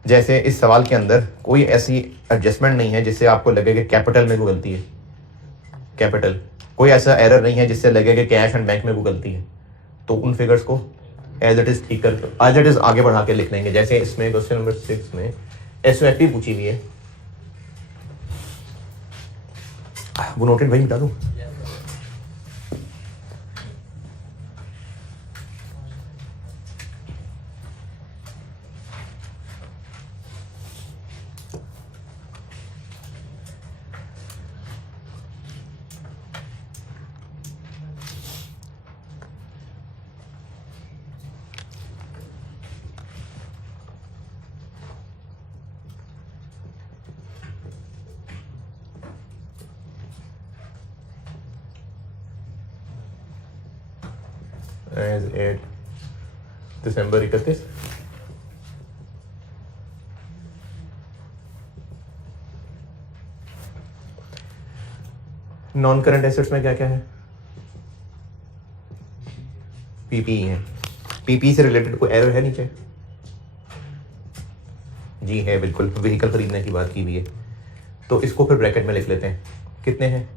जैसे इस सवाल के अंदर कोई ऐसी एडजस्टमेंट नहीं है जिससे आपको लगे कि कैपिटल में कोई गलती है, कैपिटल कोई ऐसा एरर नहीं है जिससे लगे कि कैश एंड बैंक में कोई गलती है, तो उन फिगर्स को एज इट इज ठीक कर एज इट इज आगे बढ़ा के लिख लेंगे। जैसे इसमें क्वेश्चन नंबर 6 में SOFP पूछी हुई है, वो नोटेड वही मिटा दूं। एज 8 दिसंबर 31। नॉन करंट एसेट्स में क्या क्या है? PPE है। PPE से रिलेटेड कोई एरर है नीचे? जी है, बिल्कुल, व्हीकल खरीदने की बात की हुई है, तो इसको फिर ब्रैकेट में लिख लेते हैं। कितने हैं?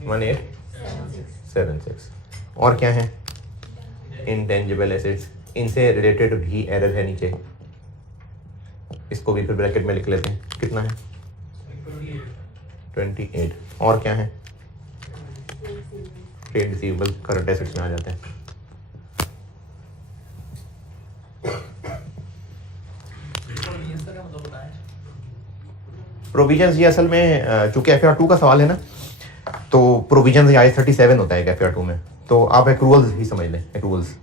1876। और क्या है? इंटेंजिबल एसेट्स, इनसे रिलेटेड भी एरर है नीचे, इसको भी फिर ब्रैकेट में लिख लेते हैं। कितना है? 28। और क्या है? ट्रेड रिसीवेबल करंट एसेट्स में आ जाते हैं। प्रोविजंस ये असल में चूंकि FR2 का सवाल है ना, तो प्रोविजंस IAS 37 होता है FR2 में, तो आप एक्रूवल्स ही समझ लें। एक्रूवल्स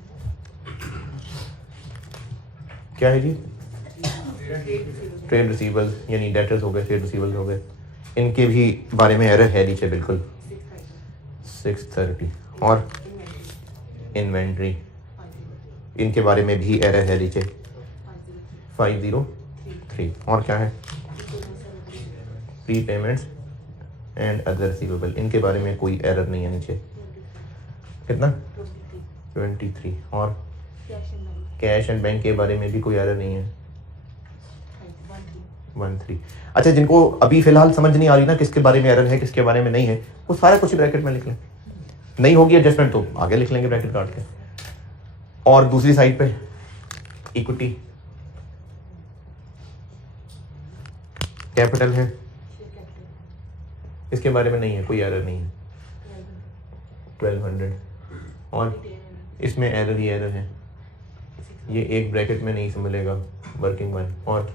क्या है जी? ट्रेड रिसीवेबल्स यानी डेटर्स हो गए, ट्रेड रिसीवेबल्स हो गए, इनके भी बारे में एरर है नीचे बिल्कुल 630। और इन्वेंट्री, इनके बारे में भी एरर है नीचे 503। और क्या है? Pre payments and other receivable, इनके बारे में कोई एरर नहीं है नीचे। कितना? 23। और कैश एंड बैंक के बारे में भी कोई एरर नहीं है 13। अच्छा, जिनको अभी फिलहाल समझ नहीं आ रही ना किसके बारे में एरर है किसके बारे में नहीं है, वो सारा कुछ ब्रैकेट में लिख लें। नहीं होगी एडजस्टमेंट तो आगे लिख लेंगे ब्रैकेट काट के। और दूसरी साइड पे इक्विटी, कैपिटल है, इसके बारे में नहीं है, कोई एरर नहीं है 1200। और इसमें एरर ही एरर है, ये एक ब्रैकेट में नहीं संभलेगा, वर्किंग वन। और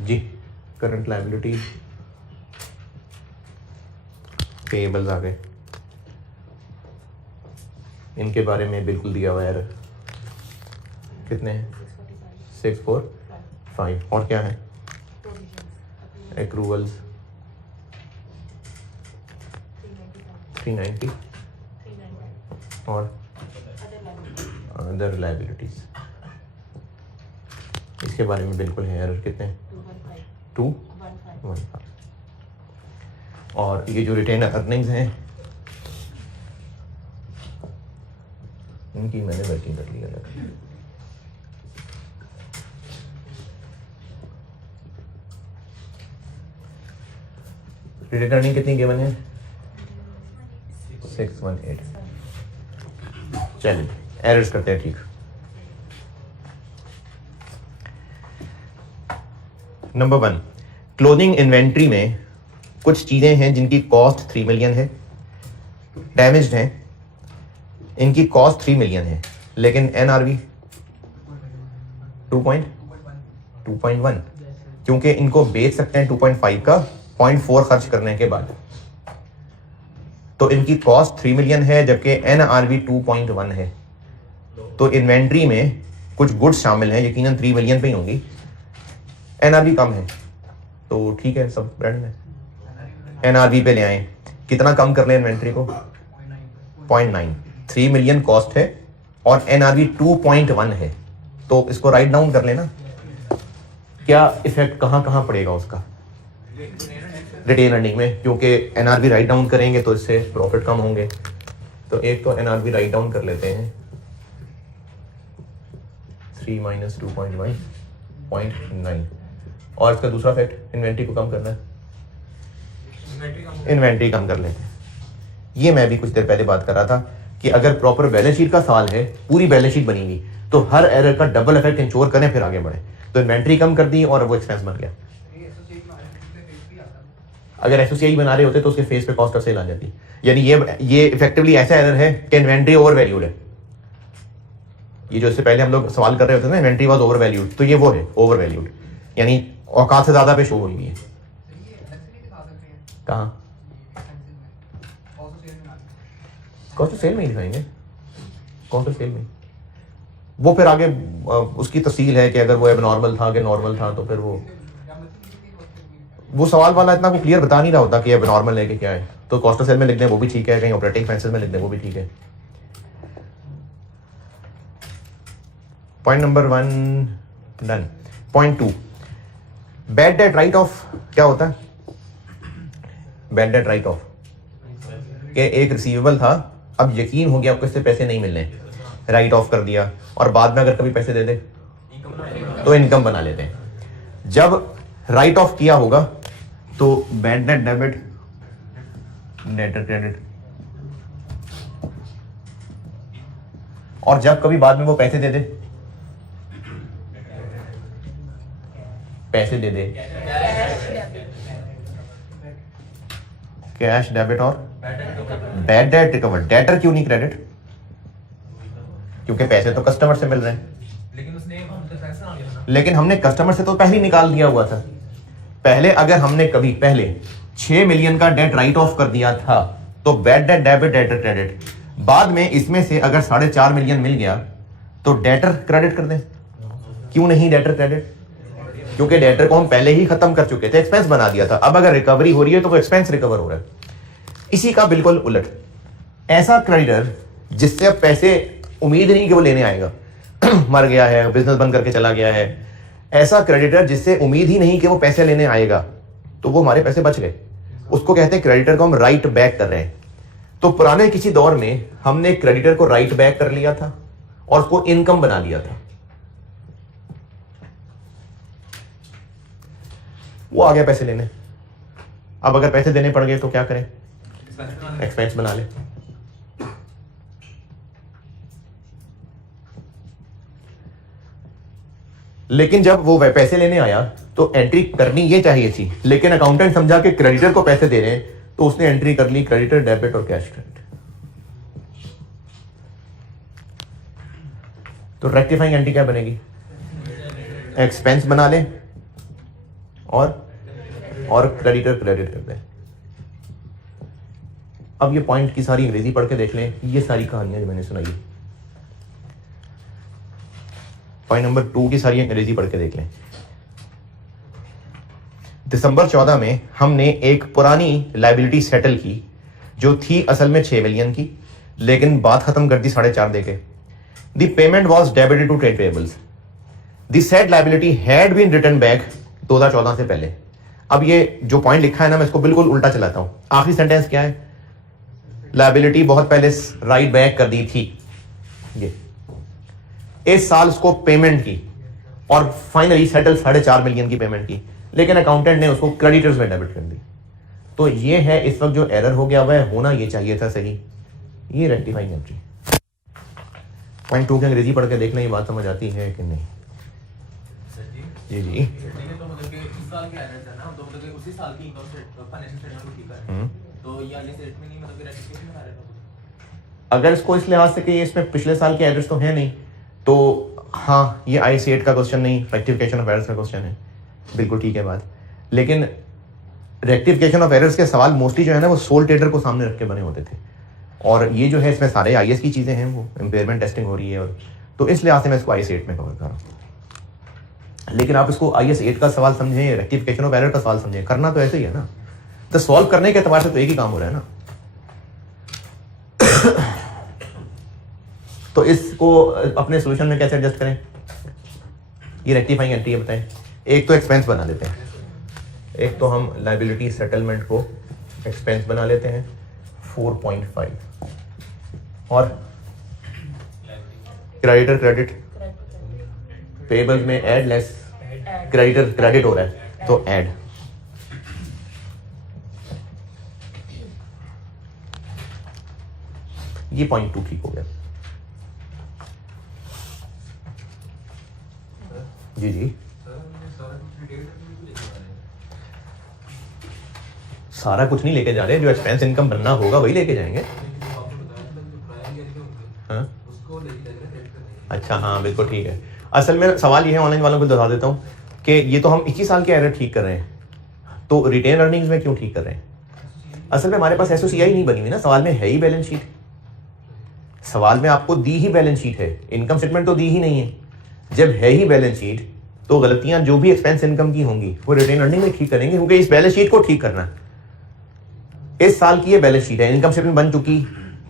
जी करंट लायबिलिटी, पेएबल्स आ गए, इनके बारे में बिल्कुल दिया हुआ एरर। कितने हैं? 645। और क्या है? एक्रूवल्स 390 और अदर लायबिलिटीज, इसके बारे में बिल्कुल है एरर। कितने? 215। और ये जो रिटेन अर्निंग्स हैं इनकी मैंने वर्किंग कर ली अलग। रिटेन अर्निंग कितनी गिवन है? 618। चलिए एरर्स करते हैं ठीक। नंबर 1, क्लोथिंग इन्वेंट्री में कुछ चीजें हैं जिनकी कॉस्ट 3 मिलियन है, डैमेज्ड हैं, इनकी कॉस्ट 3 मिलियन है, लेकिन NRV 2.1। क्योंकि इनको बेच सकते हैं 2.5 का 0.4 खर्च करने के बाद। तो इनकी कॉस्ट 3 मिलियन है जबकि NRV 2.1 है। तो इन्वेंट्री में कुछ गुड्स शामिल हैं, यकीनन 3 मिलियन पे ही होंगी, NRV कम है तो ठीक है, सब ब्रांड में NRV पे ले आए। कितना कम कर लें इन्वेंट्री को? 0.9। 3 मिलियन कॉस्ट है और NRV 2.1 है, तो इसको राइट डाउन कर लेना। क्या इफेक्ट कहाँ कहाँ पड़ेगा उसका? रिटेन अर्निंग में, क्योंकि NRV राइट डाउन करेंगे तो इससे प्रॉफिट कम होंगे। तो एक तो NRV राइट डाउन कर लेते हैं, 3 - 2.1 0.9। और इसका दूसरा इफेक्ट इन्वेंट्री को कम करना है, इन्वेंट्री कम कर लेते हैं। ये मैं भी कुछ देर पहले बात कर रहा था कि अगर प्रॉपर बैलेंस शीट का साल है, पूरी बैलेंस शीट बनी तो हर एरर का डबल इफेक्ट इंश्योर करें फिर आगे बढ़े। तो इन्वेंट्री कम कर दी और वो एक्सपेंस बन गया। अगर एसोसिएट बना रहे होते तो उसके फेस पे कॉस्ट ऑफ सेल आ जाती। यानी ये इफेक्टिवली ऐसा एरर है कि इन्वेंट्री ओवर वैल्यूड है। ये जो इससे पहले हम लोग सवाल कर रहे होते ना, इन्वेंट्री वाज ओवर वैल्यूड, तो ये वो है ओवर वैल्यूड, यानी औकात से ज्यादा पे शो हुई है। कहाँ? कॉस्ट ऑफ सेल में ही दिखाएंगे, कॉस्ट ऑफ सेल में। वो फिर आगे उसकी तफसील है कि अगर वो एबनॉर्मल था कि नॉर्मल था, तो फिर वो सवाल वाला इतना को क्लियर बता नहीं रहा होता कि एबनॉर्मल है कि क्या है। तो कॉस्ट ऑफ सेल में लिख दें वो भी ठीक है, कहीं ऑपरेटिंग एक्सपेंसेस में लिख दें वो भी ठीक है। Point number 1 done. Point 2, bad debt right of क्या होता है? बैड डेट राइट ऑफ कि एक रिसीवेबल था, अब यकीन हो गया आपको इससे पैसे नहीं मिलने, राइट ऑफ कर दिया, और बाद में अगर कभी पैसे दे दे तो इनकम बना लेते हैं। जब राइट ऑफ किया होगा तो bad debt debit, debtor credit, और जब कभी बाद में वो पैसे दे दे, पैसे दे दे, कैश डेबिट और बैड डेट रिकवर। डेटर क्यों नहीं क्रेडिट? क्योंकि पैसे तो कस्टमर से मिल रहे हैं, लेकिन हमने कस्टमर से तो पहले ही निकाल दिया हुआ था। पहले अगर हमने कभी पहले 6 मिलियन का डेट राइट ऑफ कर दिया था तो bad debt debit, debtor credit. बाद में इसमें से अगर 4.5 मिलियन मिल गया तो डेटर क्रेडिट कर दें। क्यों नहीं डेटर क्रेडिट? क्योंकि डेटर को हम पहले ही खत्म कर चुके थे, एक्सपेंस बना दिया था। अब अगर रिकवरी हो रही है तो वो एक्सपेंस रिकवर हो रहा है। इसी का बिल्कुल उलट, ऐसा क्रेडिटर जिससे अब पैसे उम्मीद नहीं कि वो लेने आएगा, मर गया है, बिजनेस बंद करके चला गया है, ऐसा क्रेडिटर जिससे उम्मीद ही नहीं कि वो पैसे लेने आएगा, तो वो हमारे पैसे बच गए, उसको कहते हैं क्रेडिटर को हम राइट बैक कर रहे हैं। तो पुराने किसी दौर में हमने क्रेडिटर को राइट बैक कर लिया था और उसको इनकम बना लिया था। वो आ गया पैसे लेने, अब अगर पैसे देने पड़ गए तो क्या करें? एक्सपेंस बना ले। लेकिन जब वो पैसे लेने आया तो एंट्री करनी ये चाहिए थी, लेकिन अकाउंटेंट समझा कि क्रेडिटर को पैसे दे रहे हैं तो उसने एंट्री कर ली क्रेडिटर डेबिट और कैश क्रेडिट। तो रेक्टिफाइंग एंट्री क्या बनेगी? एक्सपेंस बना ले और क्रेडिटर क्रेडिट कर दे। अब ये पॉइंट की सारी अंग्रेजी पढ़ के देख लें, ये सारी कहानियां जो मैंने सुनाई, पॉइंट नंबर 2 की सारी अंग्रेजी पढ़ के देख लें। दिसंबर 14 में हमने एक पुरानी लायबिलिटी सेटल की जो थी असल में 6 मिलियन की, लेकिन बात खत्म कर दी 4.5 देके। The payment was debited to trade payables. The said liability had been return back 2014 से पहले। अब ये जो पॉइंट लिखा है ना, मैं इसको बिल्कुल उल्टा चलाता हूं। आखिरी सेंटेंस क्या है? लायबिलिटी बहुत पहले राइट बैक कर दी थी, ये इस साल उसको पेमेंट की और फाइनली सेटल 4.5 मिलियन की पेमेंट की, लेकिन अकाउंटेंट ने उसको क्रेडिटर्स में डेबिट कर दी। तो ये है इस वक्त जो एरर हो गया वह होना ये चाहिए था सही, ये रेक्टिफाइंग एंट्री। पॉइंट 2 की अंग्रेजी पढ़ के देखना, ये बात समझ आती है कि नहीं? जी जी, अगर इसको इस लिहाज से कि इसमें पिछले साल के एरर्स तो है नहीं, तो हाँ, ये IC8 का क्वेश्चन नहीं, रेक्टिफिकेशन ऑफ एरर्स का क्वेश्चन है। बिल्कुल ठीक है बात, लेकिन रेक्टिफिकेशन ऑफ एरर्स के सवाल मोस्टली जो है ना वो सोल ट्रेडर को सामने रख के बने होते थे, और ये जो है इसमें सारे IAS की चीज़ें हैं, वो इम्पेयरमेंट टेस्टिंग हो रही है, और तो इस लिहाज से मैं इसको IAS 8 में कवर कर रहा हूँ। लेकिन आप इसको IAS 8 का सवाल समझें, रेक्टिफिकेशन ऑफ एरर का सवाल समझें, करना तो ऐसे ही है ना, तो सॉल्व करने के एतबार से तो एक ही काम हो रहा है ना। तो इसको अपने सोल्यूशन में कैसे एडजस्ट करें, ये रेक्टिफाइंग एंट्री है बताएं। एक तो एक्सपेंस बना लेते हैं, एक तो हम लाइबिलिटी सेटलमेंट को एक्सपेंस बना लेते हैं 4.5, और क्रेडिटर क्रेडिट, पेबल्स में ऐड लेस, क्रेडिटर क्रेडिट हो रहा है तो ऐड, ये 0.2 ठीक हो गया। जी जी, सारा कुछ नहीं लेके जा रहे, जो एक्सपेंस इनकम बनना होगा वही लेके जाएंगे। हाँ? अच्छा हाँ बिल्कुल ठीक है। असल में सवाल ये है, ऑनलाइन वालों को बता देता हूँ कि ये तो हम 21 साल के एरर ठीक कर रहे हैं, तो रिटेन अर्निंग्स में क्यों ठीक कर रहे हैं? असल में हमारे पास SOCI नहीं बनी हुई ना, सवाल में है ही बैलेंस शीट, सवाल में आपको दी ही बैलेंस शीट है, इनकम स्टेटमेंट तो दी ही नहीं है। जब है ही बैलेंस शीट तो गलतियां जो भी एक्सपेंस इनकम की होंगी वो रिटेन अर्निंग में ठीक करेंगे, क्योंकि इस बैलेंस शीट को ठीक करना है। इस साल की ये बैलेंस शीट है, इनकम स्टेटमेंट बन चुकी,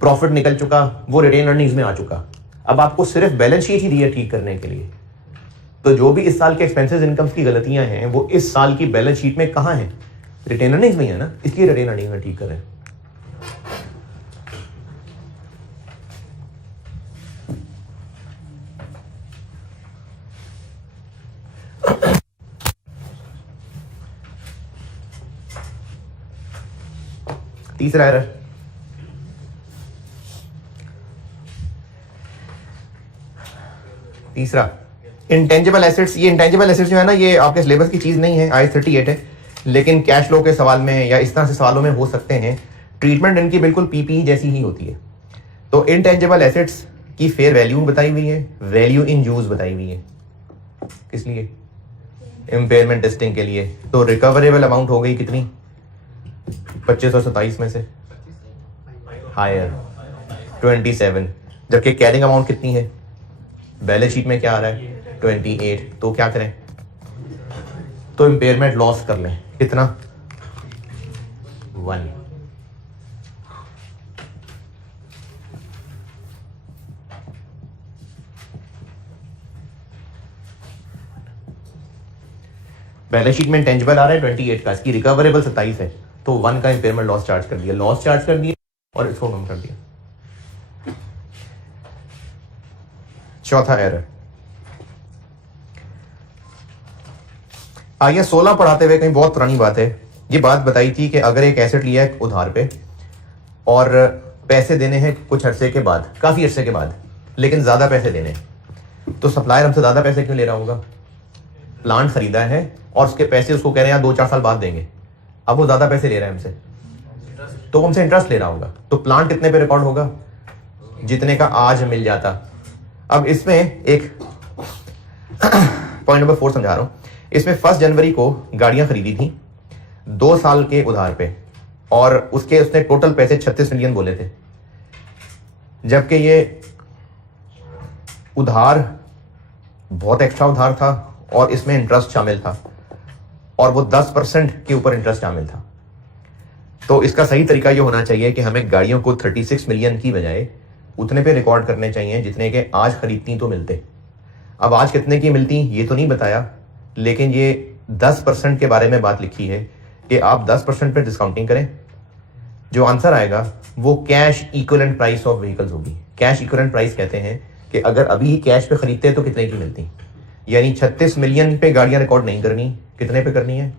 प्रॉफिट निकल चुका, वो रिटेन अर्निंग्स में आ चुका, अब आपको सिर्फ बैलेंस शीट ही दी है ठीक करने के लिए। तो जो भी इस साल के एक्सपेंसेस इनकम्स की गलतियां हैं वो इस साल की बैलेंस शीट में कहां है? रिटेन अर्निंग्स में है ना, इसलिए रिटेन अर्निंग में ठीक करें। तीसरा एरर, तीसरा इंटेंजिबल एसेट्स। ये इंटेंजिबल एसेट्स जो है ना, ये आपके सिलेबस की चीज नहीं है, IAS 38 है, लेकिन कैश फ्लो के सवाल में या इस तरह से सवालों में हो सकते हैं। ट्रीटमेंट इनकी बिल्कुल PPE जैसी ही होती है। तो इंटेंजिबल एसेट्स की फेयर वैल्यू बताई हुई है, वैल्यू इन यूज बताई हुई है, किस लिए? इम्पेयरमेंट टेस्टिंग के लिए। तो रिकवरेबल अमाउंट हो गई कितनी? 2527 में से हायर 27, जबकि कैरिंग अमाउंट कितनी है? बैलेंस शीट में क्या आ रहा है? 28। तो क्या करें? तो इम्पेयरमेंट लॉस कर लें, कितना? 1। बैलेंस शीट में इंटेंजिबल आ रहा है 28 का, इसकी रिकवरेबल 27 है, तो 1 का इम्पेयरमेंट लॉस चार्ज कर दिया, लॉस चार्ज कर दिया और इसको कम कर दिया। चौथा एरर, IAS 16 पढ़ाते हुए कहीं बहुत पुरानी बात है, ये बात बताई थी कि अगर एक एसेट लिया है उधार पे और पैसे देने हैं कुछ अरसे के बाद, काफी अरसे के बाद, लेकिन ज्यादा पैसे देने हैं, तो सप्लायर हमसे ज्यादा पैसे क्यों ले रहा होगा? प्लांट खरीदा है और उसके पैसे उसको कह रहे हैं 2-4 साल बाद देंगे, अब वो ज्यादा पैसे ले रहा है हमसे, तो हमसे इंटरेस्ट ले रहा होगा, तो प्लांट कितने पे रिकॉर्ड होगा? जितने का आज मिल जाता। अब इसमें एक पॉइंट नंबर 4 समझा रहा हूं। इसमें 1 जनवरी को गाड़ियां खरीदी थी 2 साल के उधार पे, और उसने टोटल पैसे 36 मिलियन बोले थे, जबकि ये उधार बहुत एक्स्ट्रा उधार था और इसमें इंटरेस्ट शामिल था, और वो 10% के ऊपर इंटरेस्ट शामिल था। तो इसका सही तरीका ये होना चाहिए कि हमें गाड़ियों को 36 मिलियन की बजाय उतने पे रिकॉर्ड करने चाहिए जितने के आज खरीदती तो मिलते। अब आज कितने की मिलती ये तो नहीं बताया, लेकिन ये 10% के बारे में बात लिखी है कि आप 10% पे डिस्काउंटिंग करें, जो आंसर आएगा वो cash equivalent price of vehicles होगी। कैश इक्विवेलेंट प्राइस कहते हैं कि अगर अभी ही कैश पे खरीदते हैं तो कितने की मिलती, यानी 36 मिलियन पे गाड़ियां रिकॉर्ड नहीं करनी, कितने पे करनी है?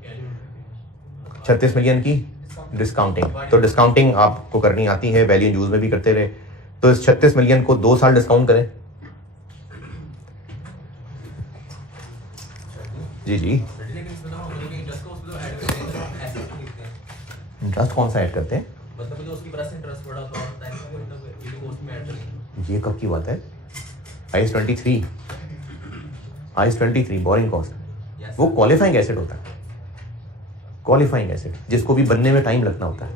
36 मिलियन की डिस्काउंटिंग। तो डिस्काउंटिंग आपको करनी आती है, वैल्यू यूज में भी करते रहे, तो इस 36 मिलियन को 2 साल डिस्काउंट करें। जी जी, इंटरेस्ट कौन सा ऐड करते हैं? ये कब की बात है? IAS 23 borrowing cost. वो क्वालिफाइंग एसेट होता है, क्वालिफाइंग एसेट जिसको भी बनने में टाइम लगना होता है।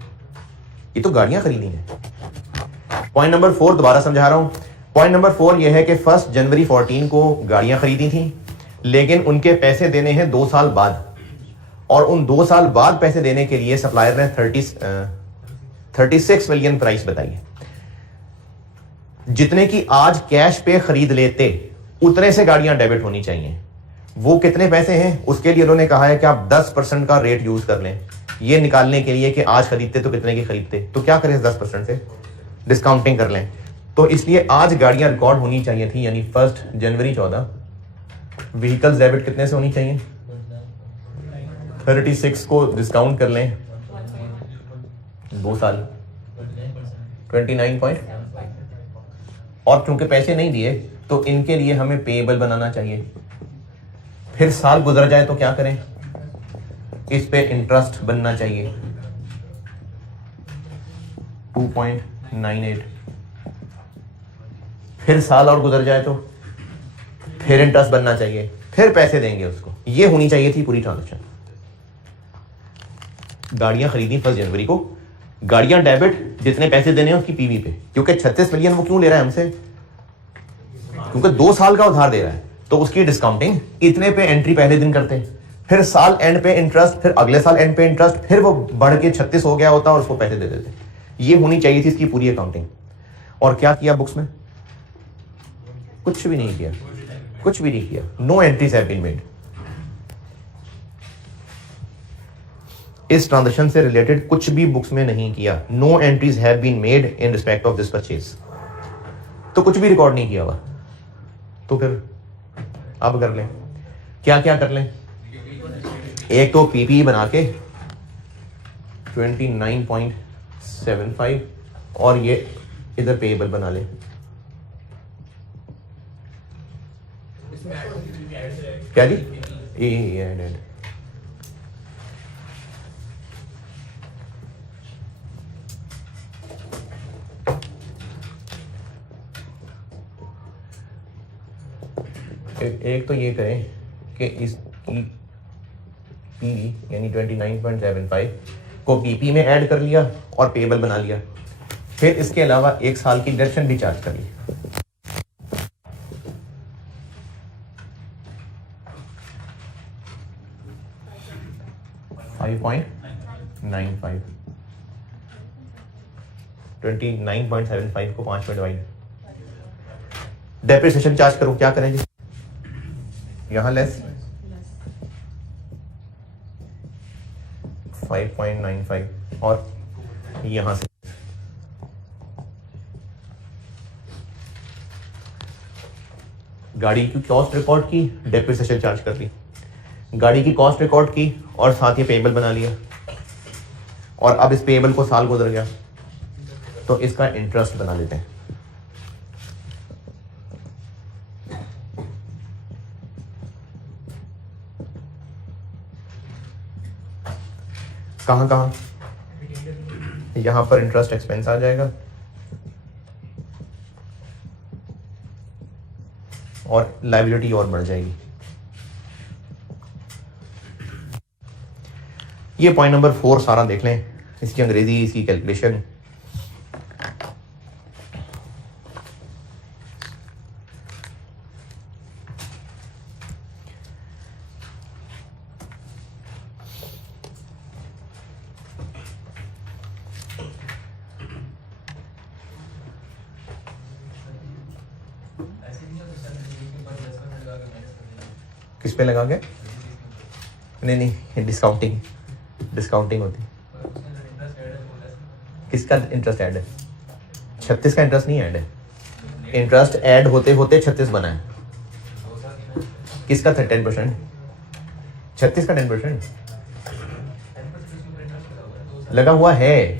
ये तो गाड़ियां खरीदी हैं। पॉइंट नंबर 4 दोबारा समझा रहा हूं। पॉइंट नंबर 4 ये है कि 1 जनवरी 14 को गाड़ियां खरीदी थी, लेकिन उनके पैसे देने हैं 2 साल बाद, और उन 2 साल बाद पैसे देने के लिए सप्लायर ने 36 मिलियन प्राइस बताई है। जितने की आज कैश पे खरीद लेते उतने से गाड़ियां डेबिट होनी चाहिए। वो कितने पैसे हैं उसके लिए उन्होंने कहा है कि आप 10% का रेट यूज कर लें, ये निकालने के लिए कि आज खरीदते तो कितने की खरीदते, तो क्या करें 10% से डिस्काउंटिंग कर लें। तो इसलिए आज गाड़ियां रिकॉर्ड होनी चाहिए थी, यानी 1 जनवरी 14। व्हीकल्स डेबिट कितने से होनी चाहिए, 36 को डिस्काउंट कर लें 2 साल 29 और चूंकि पैसे नहीं दिए तो इनके लिए हमें पेएबल बनाना चाहिए। फिर साल गुजर जाए तो क्या करें, इस पे इंटरेस्ट बनना चाहिए 2.98। फिर साल और गुजर जाए तो फिर इंटरेस्ट बनना चाहिए, फिर पैसे देंगे उसको। ये होनी चाहिए थी पूरी ट्रांजेक्शन। गाड़ियां खरीदी 1 जनवरी को, गाड़ियां डेबिट, जितने पैसे देने हैं उसकी पीवी पे, क्योंकि 36 मिलियन वो क्यों ले रहा है हमसे, क्योंकि 2 साल का उधार दे रहा है, तो उसकी डिस्काउंटिंग इतने पे एंट्री पहले दिन करते हैं, फिर साल एंड पे इंटरेस्ट, फिर अगले साल एंड पे इंटरेस्ट, फिर वो बढ़ के 36 हो गया होता और उसको पैसे दे देते। ये होनी चाहिए थी इसकी पूरी अकाउंटिंग। और क्या किया बुक्स में, कुछ भी नहीं किया, कुछ भी नहीं किया। No entries have been made. इस ट्रांजेक्शन से रिलेटेड कुछ भी बुक्स में नहीं किया। No entries have been made in respect of this purchase. तो कुछ भी रिकॉर्ड नहीं किया हुआ। तो फिर अब कर लें, क्या क्या कर लें। एक तो पीपी बना के 29.75 और ये इधर पेएबल बना लें। क्या जी, ऐड एक तो ये करें कि इसकी पीवी यानी 29.75 को पीपी में ऐड कर लिया और पेएबल बना लिया। फिर इसके अलावा 1 साल की डिडक्शन भी चार्ज कर ली। $5.95 29.75 को 5 में डिवाइड। डेप्रिसिएशन चार्ज करो, क्या करेंगे यहां लेस 5.95 और यहां से गाड़ी की कॉस्ट रिकॉर्ड की, डेप्रिसिएशन चार्ज कर ली। गाड़ी की कॉस्ट रिकॉर्ड की और साथ ही पेएबल बना लिया। और अब इस पेएबल को साल गुजर गया तो इसका इंटरेस्ट बना लेते हैं। कहां कहां, यहां पर इंटरेस्ट एक्सपेंस आ जाएगा और लायबिलिटी और बढ़ जाएगी। ये पॉइंट नंबर 4 सारा देख लें, इसकी अंग्रेजी, इसकी कैलकुलेशन। किस पे लगा के, नहीं डिस्काउंटिंग होती। किसका इंटरेस्ट ऐड है, 36 का इंटरेस्ट नहीं ऐड है। इंटरेस्ट ऐड होते होते 36 बना है। किसका 10%, 36 का 10% लगा हुआ है।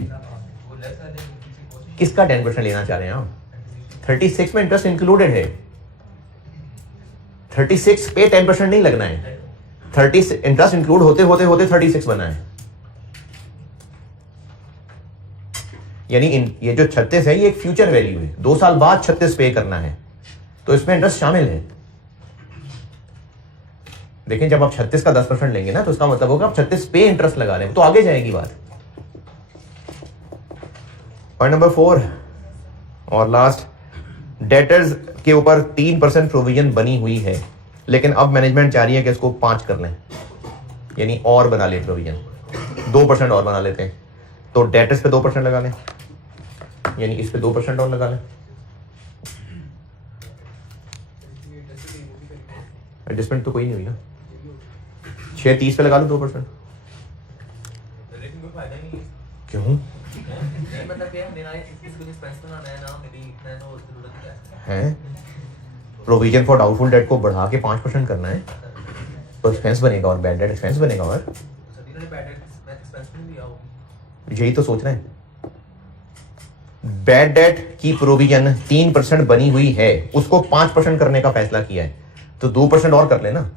किसका 10% लेना चाह रहे हैं आप, 36 में इंटरेस्ट इंक्लूडेड है। 36 पे 10% नहीं लगना है। 30 इंटरेस्ट इंक्लूड होते होते 36 बना है। यानी ये जो 36 है ये एक फ्यूचर वैल्यू है, 2 साल बाद 36 पे करना है, तो इसमें इंटरेस्ट शामिल है। देखें जब आप 36 का 10% लेंगे ना तो उसका मतलब होगा आप 36 पे इंटरेस्ट लगा रहे हैं, तो आगे जाएगी बात। पॉइंट नंबर 4 और लास्ट, डेटर्स के ऊपर 3% प्रोविजन बनी हुई है, लेकिन अब मैनेजमेंट चाह रही है कि इसको 5 कर लें, यानी और बना ले प्रोविजन, 2% और बना लेते हैं। तो डेटर्स पे 2% लगा लें, यानी इस पे 2% और लगा लें। एडजस्टमेंट तो कोई नहीं हुई ना, 630 पे लगा लो 2%। क्यों? है प्रोविजन फॉर डाउटफुल डेट को बढ़ा के 5% करना है तो एक्सपेंस बनेगा और बैड डेट एक्सपेंस बनेगा। और यही तो सोच रहे हैं, बैड डेट की प्रोविजन 3% बनी हुई है, उसको 5% करने का फैसला किया है, तो 2% और कर लेना।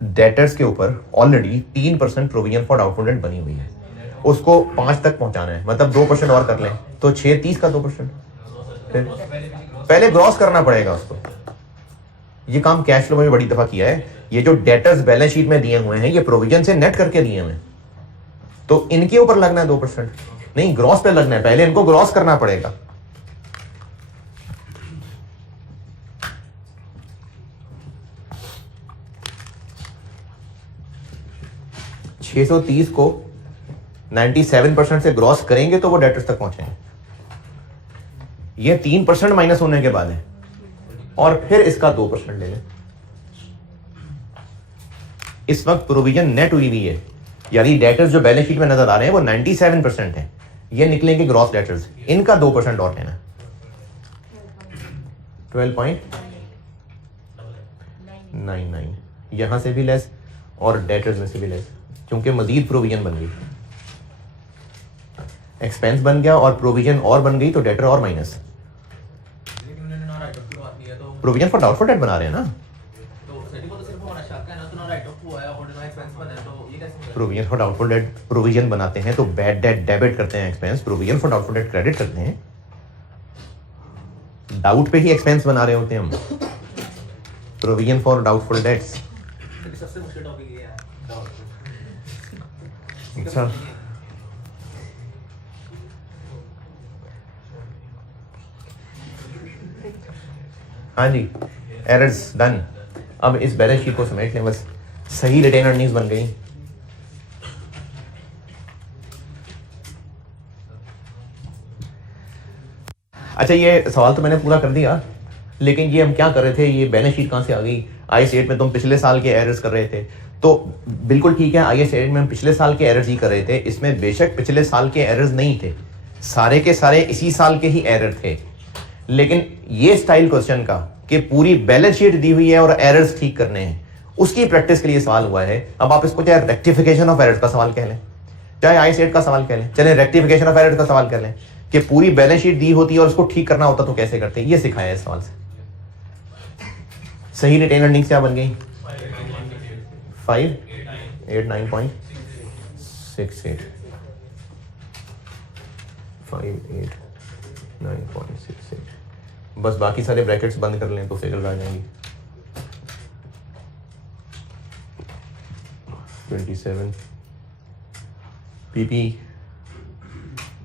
डेटर्स के ऊपर already 3% provision for doubtful debt बनी हुई है, उसको 5 तक पहुंचाना है, मतलब 2% और कर लें तो 630 का 2%। पहले ग्रॉस करना पड़ेगा उसको। ये काम कैश फ्लो में बड़ी दफा किया है। ये जो डेटर्स बैलेंस शीट में दिए हुए हैं ये प्रोविजन से नेट करके दिए हुए हैं, तो इनके ऊपर लगना है 2%, नहीं ग्रॉस पे लगना है, पहले इनको ग्रॉस करना पड़ेगा। $630 को 97% से ग्रॉस करेंगे तो वो डेटर्स तक पहुंचेंगे। ये 3% माइनस होने के बाद है, और फिर इसका 2% ले लें। इस वक्त प्रोविजन नेट हुई हुई है, यानी डेटर्स जो बैलेंस शीट में नजर आ रहे हैं वो 97% है, ये निकलेंगे ग्रॉस डेटर्स, इनका 2% और लेना। 12.99, यहां से भी लेस और डेटर्स में से भी लेस, क्योंकि मजीद प्रोविजन बन गई, एक्सपेंस बन गया और प्रोविजन और बन गई, तो डेटर और minus. Provision for doubtful debt बना रहे हैं ना, provision for doubtful debt provision बनाते हैं तो बैड डेट डेबिट करते हैं expense, provision for doubtful debt credit करते हैं। डाउट पे ही एक्सपेंस बना रहे होते हैं हम, प्रोविजन फॉर डाउटफुल डेट्स। सबसे मुश्किल टॉपिक ये है। अच्छा, हाँ जी, एरर्स डन। अब इस बैलेंस शीट को समेट लें, बस सही रिटेन अर्निंग्स बन गई। अच्छा, ये सवाल तो मैंने पूरा कर दिया, लेकिन ये हम क्या कर रहे थे, ये बैलेंस शीट कहाँ से आ गई? आई स्टेट में तुम पिछले साल के एरर्स कर रहे थे, तो बिल्कुल ठीक है, आई स्टेट में हम पिछले साल के एरर्स ही कर रहे थे। इसमें बेशक पिछले साल के एरर्स नहीं थे, सारे के सारे इसी साल के ही एरर थे, लेकिन ये स्टाइल क्वेश्चन का कि पूरी बैलेंस शीट दी हुई है और एरर्स ठीक करने हैं, उसकी प्रैक्टिस के लिए सवाल हुआ है। अब आप इसको चाहे रेक्टिफिकेशन ऑफ एरर्स का सवाल कह लें, चाहे आई स्टेट का सवाल कह लें, चले रेक्टिफिकेशन ऑफ एरर्स का सवाल कर लें कि पूरी बैलेंस शीट दी होती है और उसको ठीक करना होता तो कैसे करते, ये सिखाया है इस सवाल से। सही रिटेन अर्निंग्स क्या बन गई? 589.68 589.68। बस बाकी सारे ब्रैकेट्स बंद कर लें तो फिगर्स आ जाएंगी। 27 पीपी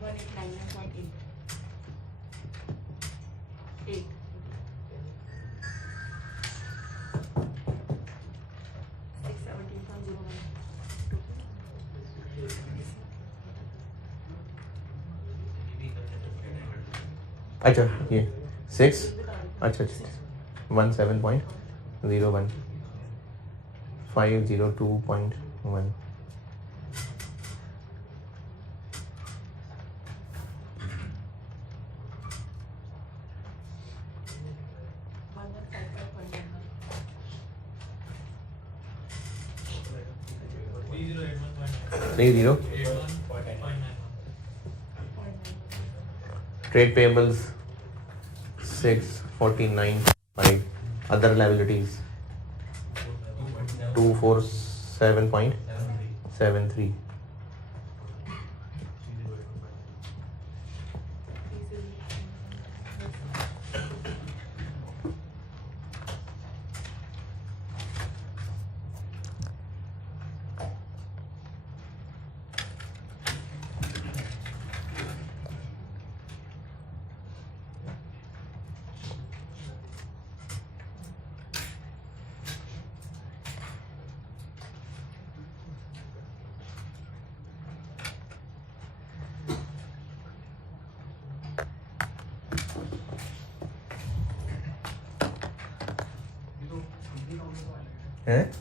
617.01 अच्छा ये 6 अच्छा 17.01 502.1 30 trade payables 649.5 other liabilities 247.73 3 हैं?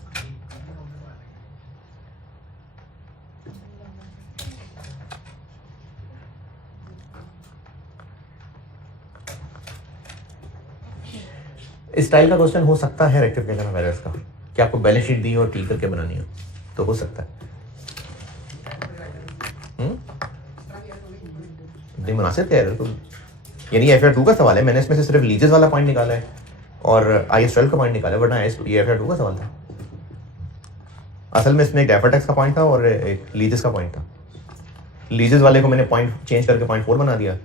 इस स्टाइल का क्वेश्चन हो सकता है रेक्टिफिकेशन ऑफ एरर्स का, कि आपको बैलेंस शीट दी हो और ठीक करके बनानी हो, तो हो सकता है। मुनासिब कह रहे हो तुम, यानी FR2 का सवाल है, मैंने इसमें से सिर्फ लीजेस वाला पॉइंट निकाला है और IS12 का पॉइंट निकाला है, वरना ये FR2 का सवाल था। असल में इसमें एक डेफर टैक्स का पॉइंट था और एक लीजेस का पॉइंट था। लीजेस वाले को मैंने पॉइंट चेंज करके 0.4 बना दिया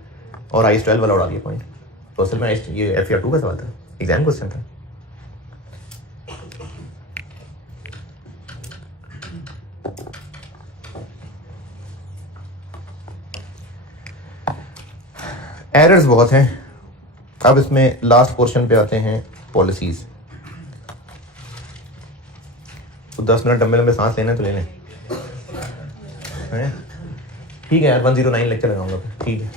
और IS12 वाला उड़ा दिया पॉइंट, तो असल में ये FR2 का सवाल था, एग्जाम क्वेश्चन था। एरर्स बहुत हैं। अब इसमें लास्ट पोर्शन पे आते हैं, पॉलिसीज। तो 10 मिनट लंबे लंबे सांस लेना है तो ले लें, ठीक है यार। 109 लेक्चर लगाऊंगा, ठीक है।